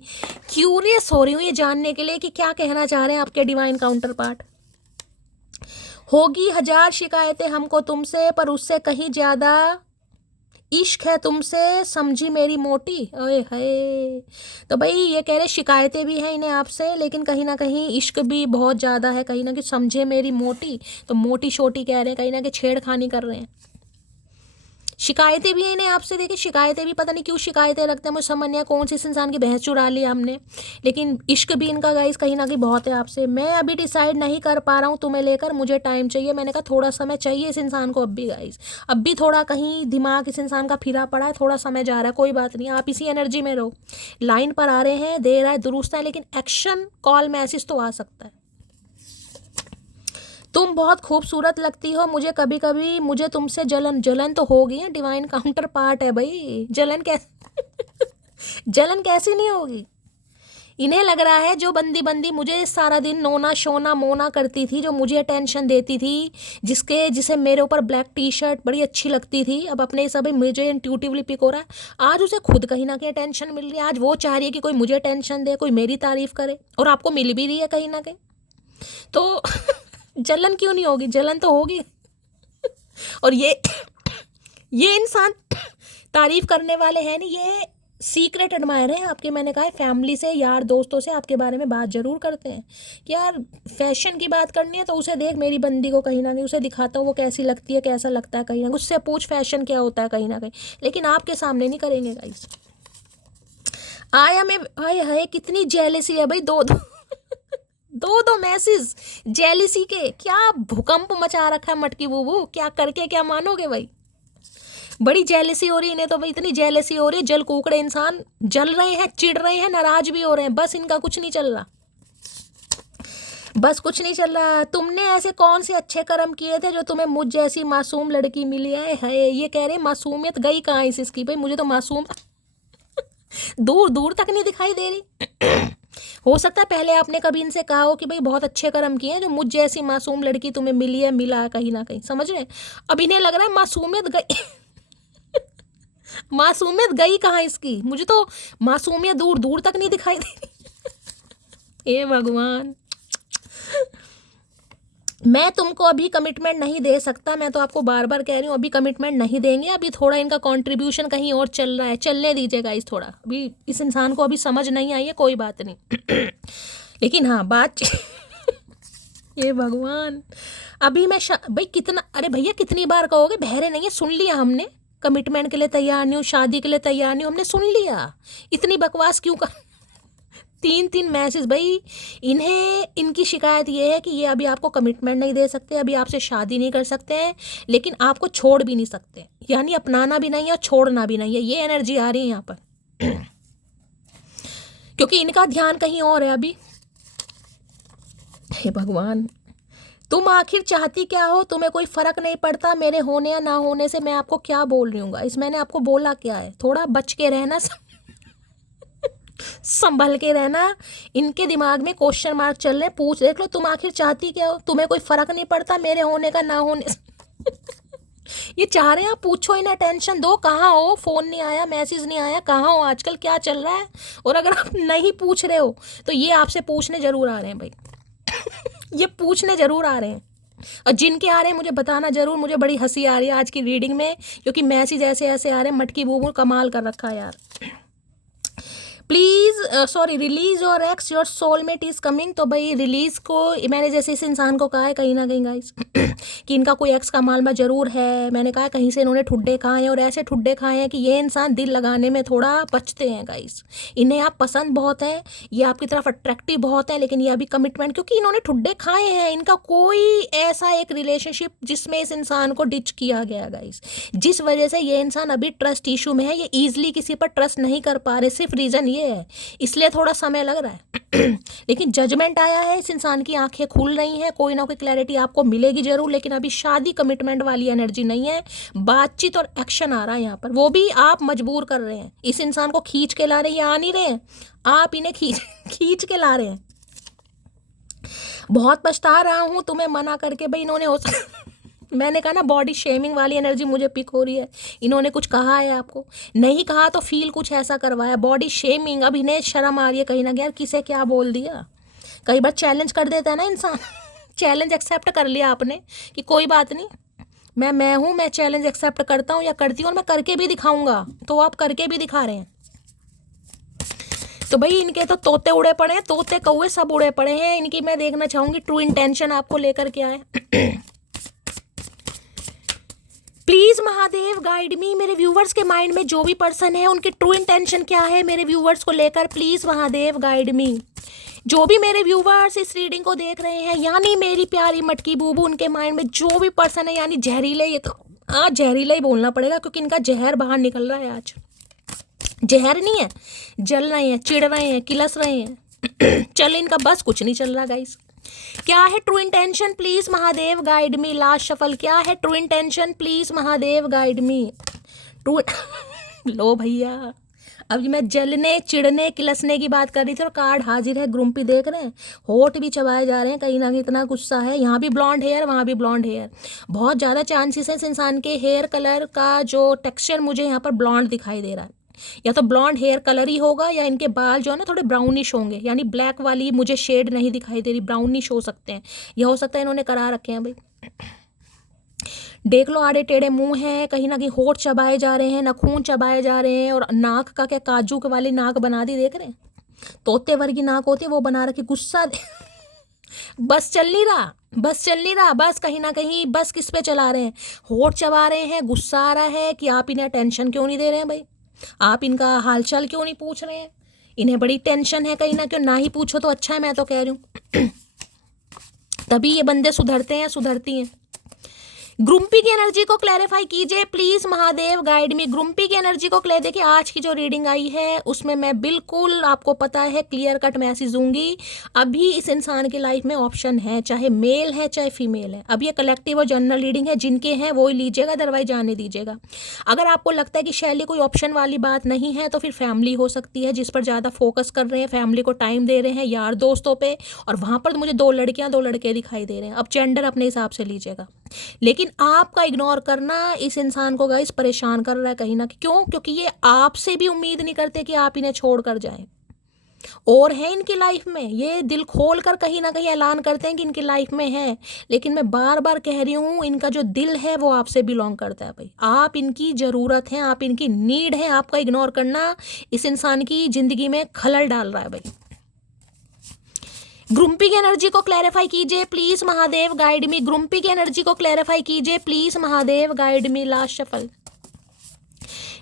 क्यूरियस हो रही हूँ ये जानने के लिए कि क्या कहना चाह रहे हैं आपके डिवाइन काउंटर पार्ट। होगी 1000 शिकायतें हमको तुमसे, पर उससे कहीं ज्यादा इश्क है तुमसे, समझी मेरी मोटी। ओए हाय, तो भाई ये कह रहे शिकायतें भी हैं इन्हें आपसे, लेकिन कहीं ना कहीं इश्क भी बहुत ज़्यादा है, कहीं ना कहीं समझे मेरी मोटी। तो मोटी छोटी कह रहे हैं, कहीं ना कहीं छेड़खानी कर रहे हैं। शिकायतें भी हैं इन्हें आपसे। देखिए शिकायतें भी, पता नहीं क्यों शिकायतें रखते हैं, मुझे समझ नहीं आया कौन सी इस इंसान की भैंस चुरा ली हमने। लेकिन इश्क भी इनका गाइस कहीं ना कहीं बहुत है आपसे। मैं अभी डिसाइड नहीं कर पा रहा हूँ तुम्हें लेकर, मुझे टाइम चाहिए। मैंने कहा थोड़ा समय चाहिए इस इंसान को अब भी गाइस, अब भी थोड़ा कहीं दिमाग इस इंसान का फिरा पड़ा है, थोड़ा समय जा रहा है। कोई बात नहीं, आप इसी एनर्जी में रहो। लाइन पर आ रहे हैं, दे रहा है, दुरुस्त है, लेकिन एक्शन कॉल मैसेज तो आ सकता है। तुम बहुत खूबसूरत लगती हो, मुझे कभी कभी मुझे तुमसे जलन तो होगी है। डिवाइन काउंटर पार्ट है भाई, जलन कैसी नहीं होगी। इन्हें लग रहा है जो बंदी मुझे सारा दिन नोना शोना मोना करती थी, जो मुझे अटेंशन देती थी, जिसे मेरे ऊपर ब्लैक टी शर्ट बड़ी अच्छी लगती थी, अब अपने सभी मुझे इंट्यूटिवली पिक हो रहा है। आज उसे खुद कहीं ना कहीं अटेंशन मिल रही है। आज वो चाह रही है कि कोई मुझे अटेंशन दे, कोई मेरी तारीफ करे, और आपको मिल भी रही है कहीं ना कहीं। तो जलन क्यों नहीं होगी, जलन तो होगी। और ये इंसान तारीफ करने वाले हैं नहीं, ये सीक्रेट एडमायर हैं आपके। मैंने कहा फैमिली से, यार दोस्तों से आपके बारे में बात जरूर करते हैं कि यार फैशन की बात करनी है तो उसे देख, मेरी बंदी को कहीं ना कहीं उसे दिखाता हूँ वो कैसी लगती है, कैसा लगता है, कहीं ना उससे पूछ फैशन क्या होता है कहीं ना कहीं। लेकिन आपके सामने नहीं करेंगे गाइस। आए हाय कितनी जेलसी है भाई। दो मैसेज जेलिसी के, क्या भूकंप मचा रखा है मटकी बूबू, क्या करके क्या मानोगे भाई। बड़ी जेलसी हो रही है इन्हें तो भाई, इतनी जेलसी हो रही है, जल कुकड़े इंसान जल रहे हैं, चिढ़ रहे हैं, नाराज भी हो रहे हैं, बस इनका कुछ नहीं चल रहा, बस कुछ नहीं चल रहा। तुमने ऐसे कौन से अच्छे कर्म किए थे जो तुम्हें मुझ जैसी मासूम लड़की मिली है? ये कह रहे मासूमियत गई कहाँ इसकी भाई, मुझे तो मासूम दूर दूर तक नहीं दिखाई दे रही। हो सकता है पहले आपने कभी इनसे कहा हो कि भाई बहुत अच्छे कर्म किए हैं जो मुझ जैसी मासूम लड़की तुम्हें मिली है, मिला है कहीं ना कहीं, समझ रहे हैं? अब इन्हें लग रहा है मासूमियत गई मासूमियत गई कहाँ इसकी, मुझे तो मासूमियत दूर दूर तक नहीं दिखाई दे रही। हे भगवान, मैं तुमको अभी कमिटमेंट नहीं दे सकता, मैं तो आपको बार बार कह रही हूँ अभी कमिटमेंट नहीं देंगे, अभी थोड़ा इनका कंट्रीब्यूशन कहीं और चल रहा है, चलने दीजिएगा इस थोड़ा, अभी इस इंसान को अभी समझ नहीं आई है, कोई बात नहीं। लेकिन हाँ बात ये भगवान, अभी मैं भाई कितना, अरे भैया कितनी बार कहोगे, बहरे नहीं है, सुन लिया हमने, कमिटमेंट के लिए तैयार नहीं हूँ, शादी के लिए तैयार नहीं हूँ, हमने सुन लिया, इतनी बकवास क्यों कर 3 मैसेज भाई। इन्हें इनकी शिकायत ये है कि ये अभी आपको कमिटमेंट नहीं दे सकते, अभी आपसे शादी नहीं कर सकते हैं, लेकिन आपको छोड़ भी नहीं सकते, यानी अपनाना भी नहीं है और छोड़ना भी नहीं है, ये एनर्जी आ रही है यहाँ पर। क्योंकि इनका ध्यान कहीं और है अभी। हे भगवान, तुम आखिर चाहती क्या हो? तुम्हें कोई फर्क नहीं पड़ता मेरे होने या ना होने से, मैं आपको क्या बोल रही हूँ गाइस, मैंने आपको बोला क्या है, थोड़ा बच के रहना, संभल के रहना। इनके दिमाग में क्वेश्चन मार्क चल रहे, पूछ देख लो तुम आखिर चाहती क्या हो, तुम्हें कोई फर्क नहीं पड़ता मेरे होने का ना होने ये चाह रहे हैं आप पूछो, इन्हें टेंशन दो, कहाँ हो, फोन नहीं आया, मैसेज नहीं आया, कहाँ हो आजकल, क्या चल रहा है? और अगर आप नहीं पूछ रहे हो तो ये आपसे पूछने जरूर आ रहे हैं भाई ये पूछने जरूर आ रहे हैं, और जिनके आ रहे हैं मुझे बताना जरूर, मुझे बड़ी हंसी आ रही है आज की रीडिंग में, क्योंकि मैसेज ऐसे ऐसे आ रहे हैं, मटकी बूबू कमाल कर रखा है यार। Please sorry, release your x, your soulmate is coming. तो भाई रिलीज़ को मैंने जैसे इस इंसान को कहा है कहीं ना कहीं गाइस कि इनका कोई एक्स का मालमा ज़रूर है, मैंने कहा कहीं से इन्होंने ठुड्डे खाए हैं, और ऐसे ठुड्डे खाए हैं कि ये इंसान दिल लगाने में थोड़ा बचते हैं गाइस। इन्हें आप पसंद बहुत हैं, ये आपकी तरफ अट्रैक्टिव बहुत है, लेकिन ये अभी कमिटमेंट, क्योंकि इन्होंने ठुड्डे खाए हैं, इनका कोई ऐसा एक रिलेशनशिप जिसमें इस इंसान को डिच किया गया गाइस, जिस वजह से ये इंसान अभी ट्रस्ट इशू में है, ये ईजिली किसी पर ट्रस्ट नहीं कर पा रहे, सिर्फ रीज़न ये है, इसलिए थोड़ा समय लग रहा है। लेकिन जजमेंट आया है, इस इंसान की आंखें खुल रही हैं, कोई ना कोई क्लैरिटी आपको मिलेगी जरूर, लेकिन अभी शादी कमिटमेंट वाली एनर्जी नहीं है, बातचीत और एक्शन आ रहा है यहाँ पर, वो भी आप मजबूर कर रहे हैं, इस इंसान को खींच के ला रहे हैं, या आ नहीं रहे हैं, आप इन्हें खींच के ला रहे हैं। बहुत पछता रहा हूँ तुम्हें मना करके भाई, इन्होंने हो मैंने कहा ना बॉडी शेमिंग वाली एनर्जी मुझे पिक हो रही है, इन्होंने कुछ कहा है आपको, नहीं कहा तो फील कुछ ऐसा करवाया, बॉडी शेमिंग, अब इन्हें शर्म आ रही है कहीं ना, यार किसे क्या बोल दिया, कई बार चैलेंज कर देता है ना इंसान चैलेंज एक्सेप्ट कर लिया आपने कि कोई बात नहीं, मैं हूँ, मैं चैलेंज एक्सेप्ट करता हूँ या करती हूँ, और मैं करके भी दिखाऊंगा, तो आप करके भी दिखा रहे हैं। तो भाई इनके तो तोते उड़े पड़े हैं, तोते कौवे सब उड़े पड़े हैं, इनकी मैं देखना चाहूंगी ट्रू इंटेंशन आपको लेकर के आए। प्लीज महादेव गाइड मी, मेरे व्यूवर्स के माइंड में जो भी पर्सन है उनके ट्रू इंटेंशन क्या है मेरे व्यूवर्स को लेकर, प्लीज महादेव गाइड मी। जो भी मेरे व्यूवर्स इस रीडिंग को देख रहे हैं, यानी मेरी प्यारी मटकी बूबू, उनके माइंड में जो भी पर्सन है, यानी जहरीले, ये तो आज जहरीला ही बोलना पड़ेगा क्योंकि इनका जहर बाहर निकल रहा है आज, जहर नहीं है, जल रहे हैं, चिढ़ रहे हैं, किलस रहे हैं चल इनका बस कुछ नहीं चल रहा गाइस। क्या है true intention, please Mahadev guide me. Last shuffle, क्या है true intention, please Mahadev guide me. True लो भैया, अभी मैं जलने चिढ़ने किलसने की बात कर रही थी और कार्ड हाजिर है, ग्रुम्पी देख रहे हैं, होठ भी चबाए जा रहे हैं, कहीं ना कहीं इतना गुस्सा है, यहाँ भी ब्लॉन्ड हेयर, वहाँ भी ब्लॉन्ड हेयर, बहुत ज़्यादा चांसेस है इस इंसान के हेयर कलर का जो टेक्सचर मुझे यहाँ पर ब्लॉन्ड दिखाई दे रहा है, या तो ब्लॉन्ड हेयर कलर ही होगा, या इनके बाल जो है ना थोड़े ब्राउनिश होंगे, यानी ब्लैक वाली मुझे शेड नहीं दिखाई दे रही, ब्राउनिश हो सकते हैं, यह हो सकता है इन्होंने करा रखे हैं भाई। देख लो आड़े टेढ़े मुंह हैं, कहीं ना कहीं होठ चबाए जा रहे हैं, नाखून चबाए जा रहे हैं, और नाक का क्या काजू के वाली नाक बना दी, देख रहे हैं, तोते वर्गी नाक होती है वो बना रखी, गुस्सा बस चल नहीं रहा, बस चल नहीं रहा, बस कहीं ना कहीं बस किस पे चला रहे हैं, होठ चबा रहे हैं, गुस्सा आ रहा है कि आप इन्हें टेंशन क्यों नहीं दे रहे हैं भाई, आप इनका हालचाल क्यों नहीं पूछ रहे हैं, इन्हें बड़ी टेंशन है कहीं ना, क्यों ना ही पूछो तो अच्छा है, मैं तो कह रही हूँ तभी ये बंदे सुधरते हैं, सुधरती हैं। ग्रुम्पी की एनर्जी को क्लैरिफाई कीजिए please, Mahadev guide me. Grumpy की एनर्जी को देखिए, आज की जो रीडिंग आई है उसमें मैं बिल्कुल आपको पता है क्लियर कट मैसेज दूंगी। अभी इस इंसान की लाइफ में ऑप्शन है, चाहे मेल है चाहे फीमेल है। अब ये कलेक्टिव और जनरल रीडिंग है, जिनके हैं वो ही लीजिएगा, अदरवाइज जाने दीजिएगा। अगर आपको लगता है कि शैली कोई ऑप्शन वाली बात नहीं है तो फिर फैमिली हो सकती है, जिस पर ज़्यादा फोकस कर रहे हैं, फैमिली को टाइम दे रहे हैं, यार दोस्तों पे, और वहाँ पर मुझे 2 लड़कियाँ 2 लड़के दिखाई दे रहे हैं। अब जेंडर अपने हिसाब से लीजिएगा, लेकिन आपका इग्नोर करना इस इंसान को गाइस परेशान कर रहा है कहीं ना। क्यों? क्योंकि ये आपसे भी उम्मीद नहीं करते कि आप इन्हें छोड़ कर जाएं, और है इनकी लाइफ में। ये दिल खोल कर कहीं ना कहीं ऐलान करते हैं कि इनकी लाइफ में है, लेकिन मैं बार बार कह रही हूँ, इनका जो दिल है वो आपसे बिलोंग करता है भाई। आप इनकी ज़रूरत है, आप इनकी नीड है। आपका इग्नोर करना इस इंसान की ज़िंदगी में खलल डाल रहा है भाई। ग्रुम्पी की एनर्जी को क्लैरिफाई कीजिए please, Mahadev guide me. Grumpy की एनर्जी को क्लैरिफाई कीजिए please, Mahadev guide me. Last shuffle.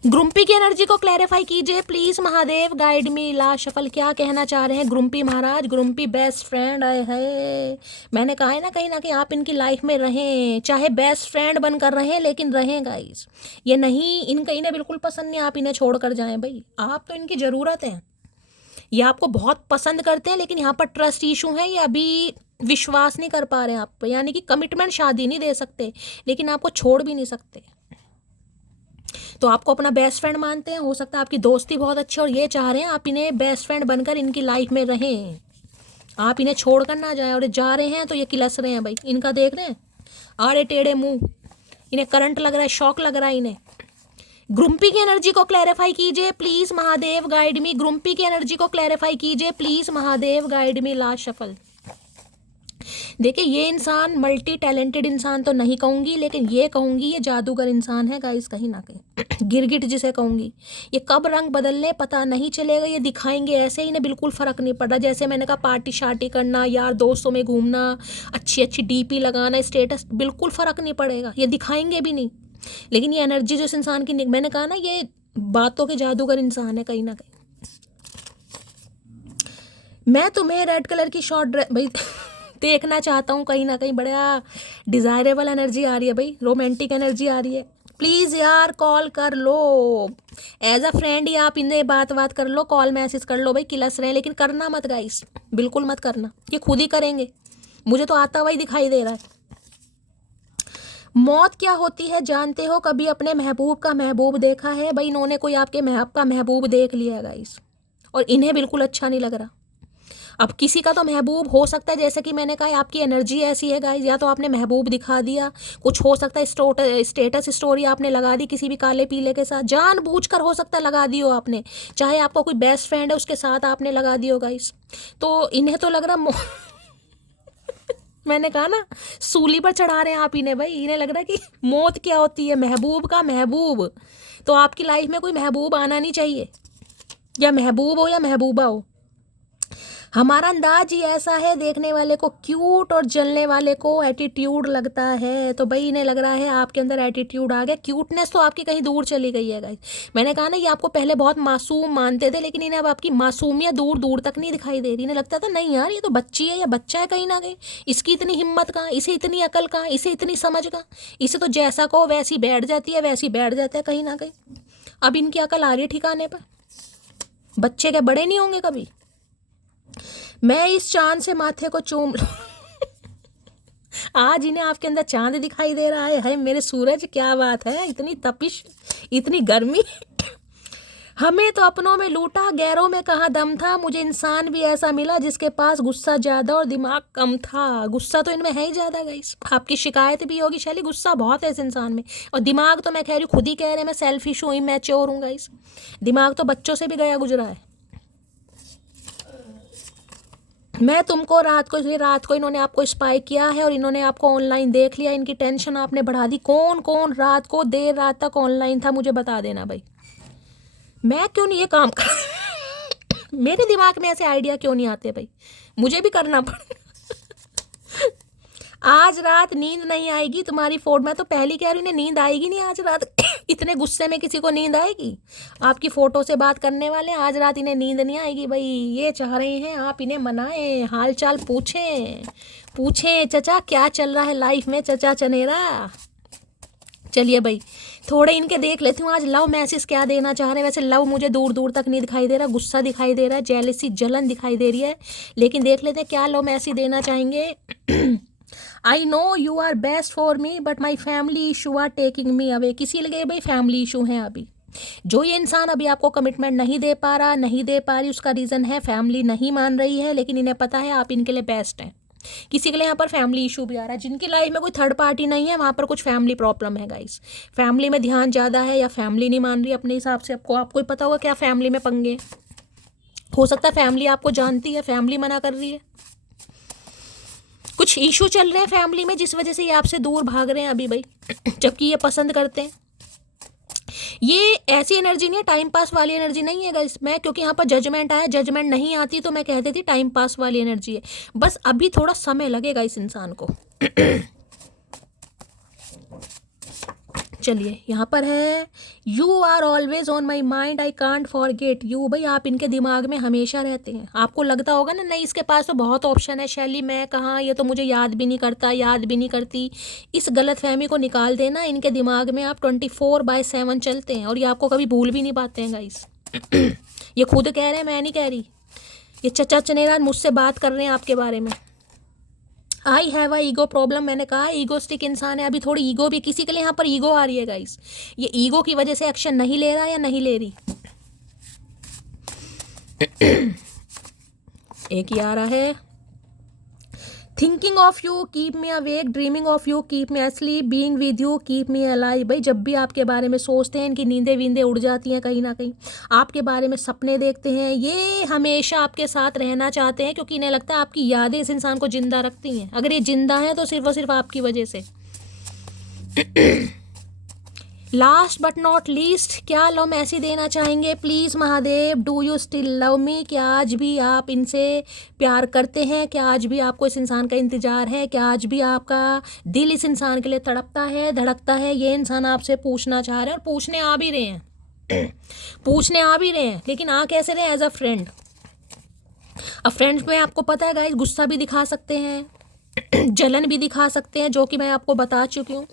Grumpy की एनर्जी को क्लैरिफाई कीजिए please, Mahadev guide me. Last shuffle. क्या कहना चाह रहे हैं ग्रुम्पी महाराज? ग्रुम्पी बेस्ट फ्रेंड आए है। मैंने कहा है ना कहीं आप इनकी लाइफ में रहें, चाहे बेस्ट फ्रेंड बनकर रहें, लेकिन रहें गाइस। ये नहीं, इन्हें बिल्कुल पसंद नहीं आप इन्हें छोड़ कर जाएं भाई। आप तो इनकी ज़रूरत है, ये आपको बहुत पसंद करते हैं, लेकिन यहाँ पर ट्रस्ट इशू है। ये अभी विश्वास नहीं कर पा रहे हैं आप पर, यानी कि कमिटमेंट शादी नहीं दे सकते, लेकिन आपको छोड़ भी नहीं सकते। तो आपको अपना बेस्ट फ्रेंड मानते हैं, हो सकता है आपकी दोस्ती बहुत अच्छी, और ये चाह रहे हैं आप इन्हें बेस्ट फ्रेंड बनकर इनकी लाइफ में रहें, आप इन्हें छोड़ कर ना जाएं। और जा रहे हैं तो ये किलस रहे हैं भाई। इनका देख रहे हैं आड़े टेढ़े मुंह, इन्हें करंट लग रहा है, शॉक लग रहा है इन्हें। ग्रुम्पी की एनर्जी को क्लैरिफाई कीजिए please, Mahadev guide me. Grumpy की एनर्जी को क्लैरिफाई कीजिए please, Mahadev guide me. Last shuffle. देखिए, ये इंसान मल्टी टैलेंटेड इंसान तो नहीं कहूंगी, लेकिन ये कहूंगी ये जादूगर इंसान है गाइस, कहीं ना कहीं गिरगिट जिसे कहूंगी। ये कब रंग बदलने पता नहीं चलेगा, ये दिखाएंगे ऐसे, इन्हें बिल्कुल फर्क नहीं पड़ रहा। जैसे मैंने कहा, पार्टी शार्टी करना, यार दोस्तों में घूमना, अच्छी अच्छी डीपी लगाना, स्टेटस, बिल्कुल फर्क नहीं पड़ेगा, ये दिखाएंगे भी नहीं। लेकिन ये एनर्जी जो इस इंसान की, मैंने कहा ना, ये बातों के जादूगर इंसान है कहीं ना कहीं। मैं तुम्हें रेड कलर की शॉर्ट ड्रेस भाई देखना चाहता हूँ, कहीं ना कहीं बड़ा डिज़ायरेबल एनर्जी आ रही है भाई, रोमांटिक एनर्जी आ रही है। प्लीज़ यार कॉल कर लो, एज अ फ्रेंड ही आप इन्हें बात कर लो, कॉल मैसेज कर लो भाई। किलस रहे, लेकिन करना मत गाइस, बिल्कुल मत करना, ये खुद ही करेंगे। मुझे तो आता हुआ ही दिखाई दे रहा है। मौत क्या होती है जानते हो? कभी अपने महबूब का महबूब देखा है भाई? इन्होंने कोई आपका महबूब देख लिया है गाइस, और इन्हें बिल्कुल अच्छा नहीं लग रहा। अब किसी का तो महबूब हो सकता है, जैसे कि मैंने कहा आपकी एनर्जी ऐसी है गाइस, या तो आपने महबूब दिखा दिया, कुछ हो सकता है स्टेटस स्टोरी आपने लगा दी किसी भी काले पीले के साथ, जानबूझकर हो सकता है लगा दी हो आपने, चाहे आपका कोई बेस्ट फ्रेंड है उसके साथ आपने लगा दी हो गाइस। तो इन्हें तो लग रहा मैंने कहा ना, सूली पर चढ़ा रहे हैं आप इन्हें भाई। इन्हें लग रहा है कि मौत क्या होती है, महबूब का महबूब। तो आपकी लाइफ में कोई महबूब आना नहीं चाहिए, या महबूब हो या महबूबा हो। हमारा अंदाज ही ऐसा है, देखने वाले को क्यूट और जलने वाले को एटीट्यूड लगता है। तो भाई इन्हें लग रहा है आपके अंदर एटीट्यूड आ गया, क्यूटनेस तो आपकी कहीं दूर चली गई है गाइस। मैंने कहा ना, ये आपको पहले बहुत मासूम मानते थे, लेकिन इन्हें अब आपकी मासूमियत दूर दूर तक नहीं दिखाई दे रही। इन्हें लगता था नहीं यार, ये तो बच्ची है या बच्चा है कहीं ना कहीं, इसकी इतनी हिम्मत कहाँ, इसे इतनी अकल कहाँ, इसे इतनी समझ कहाँ, इसे तो जैसा कहो वैसी बैठ जाती है, वैसी बैठ जाता है कहीं ना कहीं। अब इनकी अकल आ रही है ठिकाने पर। बच्चे क्या बड़े नहीं होंगे कभी? मैं इस चांद से माथे को चूम आज इन्हें आपके अंदर चांद दिखाई दे रहा है मेरे सूरज, क्या बात है, इतनी तपिश, इतनी गर्मी हमें तो अपनों में लूटा, गैरों में कहाँ दम था। मुझे इंसान भी ऐसा मिला जिसके पास गुस्सा ज़्यादा और दिमाग कम था। गुस्सा तो इनमें है ही ज़्यादा गाइस, आपकी शिकायत भी होगी शैली, गुस्सा बहुत है इस इंसान में। और दिमाग तो मैं कह रही हूँ, खुद ही कह रहे हैं मैं सेल्फिश हूँ, मैच्योर हूँ गाइस। दिमाग तो बच्चों से भी गया गुजरा है। मैं तुमको रात को इन्होंने आपको स्पाई किया है, और इन्होंने आपको ऑनलाइन देख लिया, इनकी टेंशन आपने बढ़ा दी। कौन कौन रात को देर रात तक ऑनलाइन था, मुझे बता देना भाई। मैं क्यों नहीं ये काम कर मेरे दिमाग में ऐसे आइडिया क्यों नहीं आते भाई, मुझे भी करना पड़ आज रात नींद नहीं आएगी तुम्हारी फोटो, मैं तो पहली कह रही हूँ नींद आएगी नहीं आज रात इतने गुस्से में किसी को नींद आएगी? आपकी फ़ोटो से बात करने वाले आज रात इन्हें नींद नहीं आएगी भाई। ये चाह रहे हैं आप इन्हें मनाएं, हाल चाल पूछें चचा क्या चल रहा है लाइफ में, चचा चनेरा चलिए भाई, थोड़े इनके देख लेती हूँ आज लव मैसेज क्या देना चाह रहे हैं। वैसे लव मुझे दूर दूर तक नहीं दिखाई दे रहा, गुस्सा दिखाई दे रहा है, जेलसी जलन दिखाई दे रही है, लेकिन देख लेते हैं क्या लव मैसेज देना चाहेंगे। I know you are best for me but my family issue are taking me away. किसी लगे भाई फैमिली इशू है अभी। जो ये इंसान अभी आपको कमिटमेंट नहीं दे पा रहा, नहीं दे पा रही, उसका रीज़न है फैमिली नहीं मान रही है, लेकिन इन्हें पता है आप इनके लिए बेस्ट हैं। किसी के लिए यहाँ पर फैमिली इशू भी आ रहा है। जिनकी लाइफ में कोई थर्ड पार्टी नहीं है वहाँ पर कुछ फैमिली प्रॉब्लम है गाइस। फैमिली में ध्यान ज़्यादा है या फैमिली नहीं मान रही अपने हिसाब से। आपको ही पता होगा क्या फैमिली में पंगे। हो सकता है फैमिली आपको जानती है, फैमिली मना कर रही है, कुछ इशू चल रहे हैं फैमिली में जिस वजह से ये आपसे दूर भाग रहे हैं अभी भाई, जबकि ये पसंद करते हैं। ये ऐसी एनर्जी नहीं है, टाइम पास वाली एनर्जी नहीं है गाइस। मैं क्योंकि यहाँ पर जजमेंट आया, जजमेंट नहीं आती तो मैं कह देती टाइम पास वाली एनर्जी है। बस अभी थोड़ा समय लगेगा इस इंसान को। चलिए यहाँ पर है you are always on my mind I can't forget you. भाई आप इनके दिमाग में हमेशा रहते हैं। आपको लगता होगा ना नहीं इसके पास तो बहुत ऑप्शन है, शैली मैं कहाँ, ये तो मुझे याद भी नहीं करता, याद भी नहीं करती। इस गलत फहमी को निकाल देना। इनके दिमाग में आप 24/7 चलते हैं और ये आपको कभी भूल भी नहीं पाते हैं गाइस। ये खुद कह रहे हैं, मैं नहीं कह रही। ये चचा चनेरा मुझसे बात कर रहे हैं आपके बारे में। I have a ego problem. मैंने कहा ईगोस्टिक इंसान है, अभी थोड़ी ईगो भी किसी के लिए यहाँ पर ईगो आ रही है गाइस। ये ईगो की वजह से एक्शन नहीं ले रहा या नहीं ले रही। एक ही आ रहा है thinking of you keep me awake, dreaming of you keep me asleep, being with you keep me alive. भाई जब भी आपके बारे में सोचते हैं इनकी नींदें वींदें उड़ जाती हैं कहीं ना कहीं। आपके बारे में सपने देखते हैं, ये हमेशा आपके साथ रहना चाहते हैं क्योंकि इन्हें लगता है आपकी यादें इस इंसान को जिंदा रखती हैं। अगर ये जिंदा हैं तो सिर्फ और सिर्फ आपकी वजह से। लास्ट बट नॉट लीस्ट, क्या लव मैसेज देना चाहेंगे please Mahadev. Do you still love me, क्या आज भी आप इनसे प्यार करते हैं, क्या आज भी आपको इस इंसान का इंतज़ार है, क्या आज भी आपका दिल इस इंसान के लिए तड़पता है, धड़कता है। ये इंसान आपसे पूछना चाह रहे हैं और पूछने आ भी रहे हैं। पूछने आ भी रहे हैं, लेकिन आ कैसे रहे? As a friend. अब फ्रेंड्स में आपको पता है गाइस, गुस्सा भी दिखा सकते हैं, जलन भी दिखा सकते हैं, जो कि मैं आपको बता चुकी हूँ।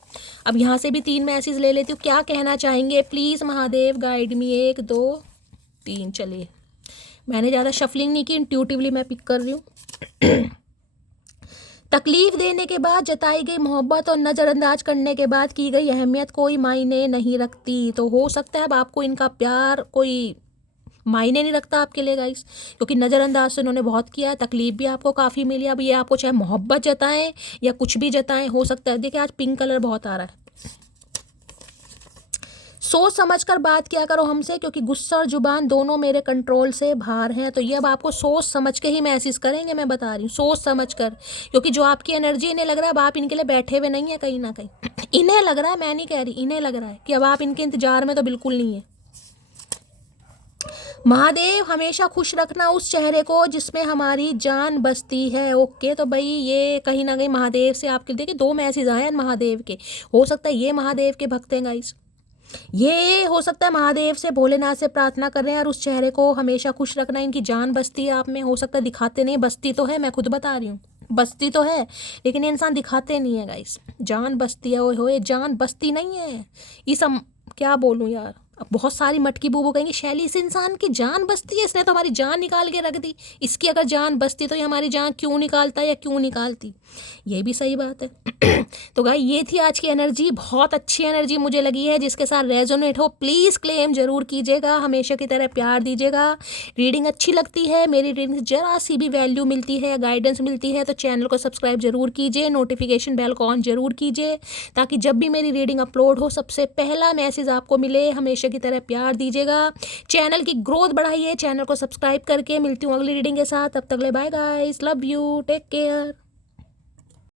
अब यहाँ से भी 3 मैसेज ले लेती हूँ। क्या कहना चाहेंगे प्लीज़ महादेव गाइड मी। 1 2 3। चलिए मैंने ज़्यादा शफलिंग नहीं की, इंट्यूटिवली मैं पिक कर रही हूँ। तकलीफ देने के बाद जताई गई मोहब्बत और नज़रअंदाज करने के बाद की गई अहमियत कोई मायने नहीं रखती। तो हो सकता है अब आपको इनका प्यार कोई मायने नहीं रखता आपके लिए गाइस, क्योंकि नज़रअंदाज से उन्होंने बहुत किया है, तकलीफ भी आपको काफ़ी मिली। अब ये आपको चाहे मोहब्बत जताएं या कुछ भी जताएं, हो सकता है। देखिए आज पिंक कलर बहुत आ रहा है। सोच समझ कर बात किया करो हमसे, क्योंकि गुस्सा और जुबान दोनों मेरे कंट्रोल से बाहर हैं। तो ये अब आपको सोच समझ के ही मैसेज करेंगे, मैं बता रही हूँ, सोच समझ कर। क्योंकि जो आपकी एनर्जी, इन्हें लग रहा है अब आप इनके लिए बैठे हुए नहीं है कहीं ना कहीं। इन्हें लग रहा है, मैं नहीं कह रही, इन्हें लग रहा है कि अब आप इनके इंतजार में तो बिल्कुल नहीं है। महादेव हमेशा खुश रखना उस चेहरे को जिसमें हमारी जान बसती है। ओके, तो भाई ये कहीं ना कहीं महादेव से आपके, देखिए 2 मैसेज आए हैं महादेव के। हो सकता है ये महादेव के भक्त हैं गाइस। ये हो सकता है महादेव से, भोलेनाथ से प्रार्थना कर रहे हैं और उस चेहरे को हमेशा खुश रखना। इनकी जान बसती है आप में। हो सकता है दिखाते नहीं, बसती तो है, मैं खुद बता रही हूँ, बसती तो है, लेकिन ये इंसान दिखाते नहीं है गाइस। जान बसती है, ओए होए जान बसती नहीं है। ये सब क्या बोलूँ यार। अब बहुत सारी मटकी बूबू कहेंगे शैली इस इंसान की जान बसती है, इसने तो हमारी जान निकाल के रख दी। इसकी अगर जान बसती तो ये हमारी जान क्यों निकालता या क्यों निकालती? ये भी सही बात है। तो गाइस ये थी आज की एनर्जी, बहुत अच्छी एनर्जी मुझे लगी है। जिसके साथ रेजोनेट हो प्लीज़ क्लेम जरूर कीजिएगा, हमेशा की तरह प्यार दीजिएगा। रीडिंग अच्छी लगती है, मेरी रीडिंग से जरा सी भी वैल्यू मिलती है, गाइडेंस मिलती है, तो चैनल को सब्सक्राइब जरूर कीजिए, नोटिफिकेशन बेल को ऑन जरूर कीजिए, ताकि जब भी मेरी रीडिंग अपलोड हो सबसे पहला मैसेज आपको मिले। हमेशा की तरह प्यार दीजिएगा, चैनल की ग्रोथ बढ़ाइए, चैनल को सब्सक्राइब करके। मिलती हूँ अगली रीडिंग के साथ, तब तक ले bye guys, love you, take care.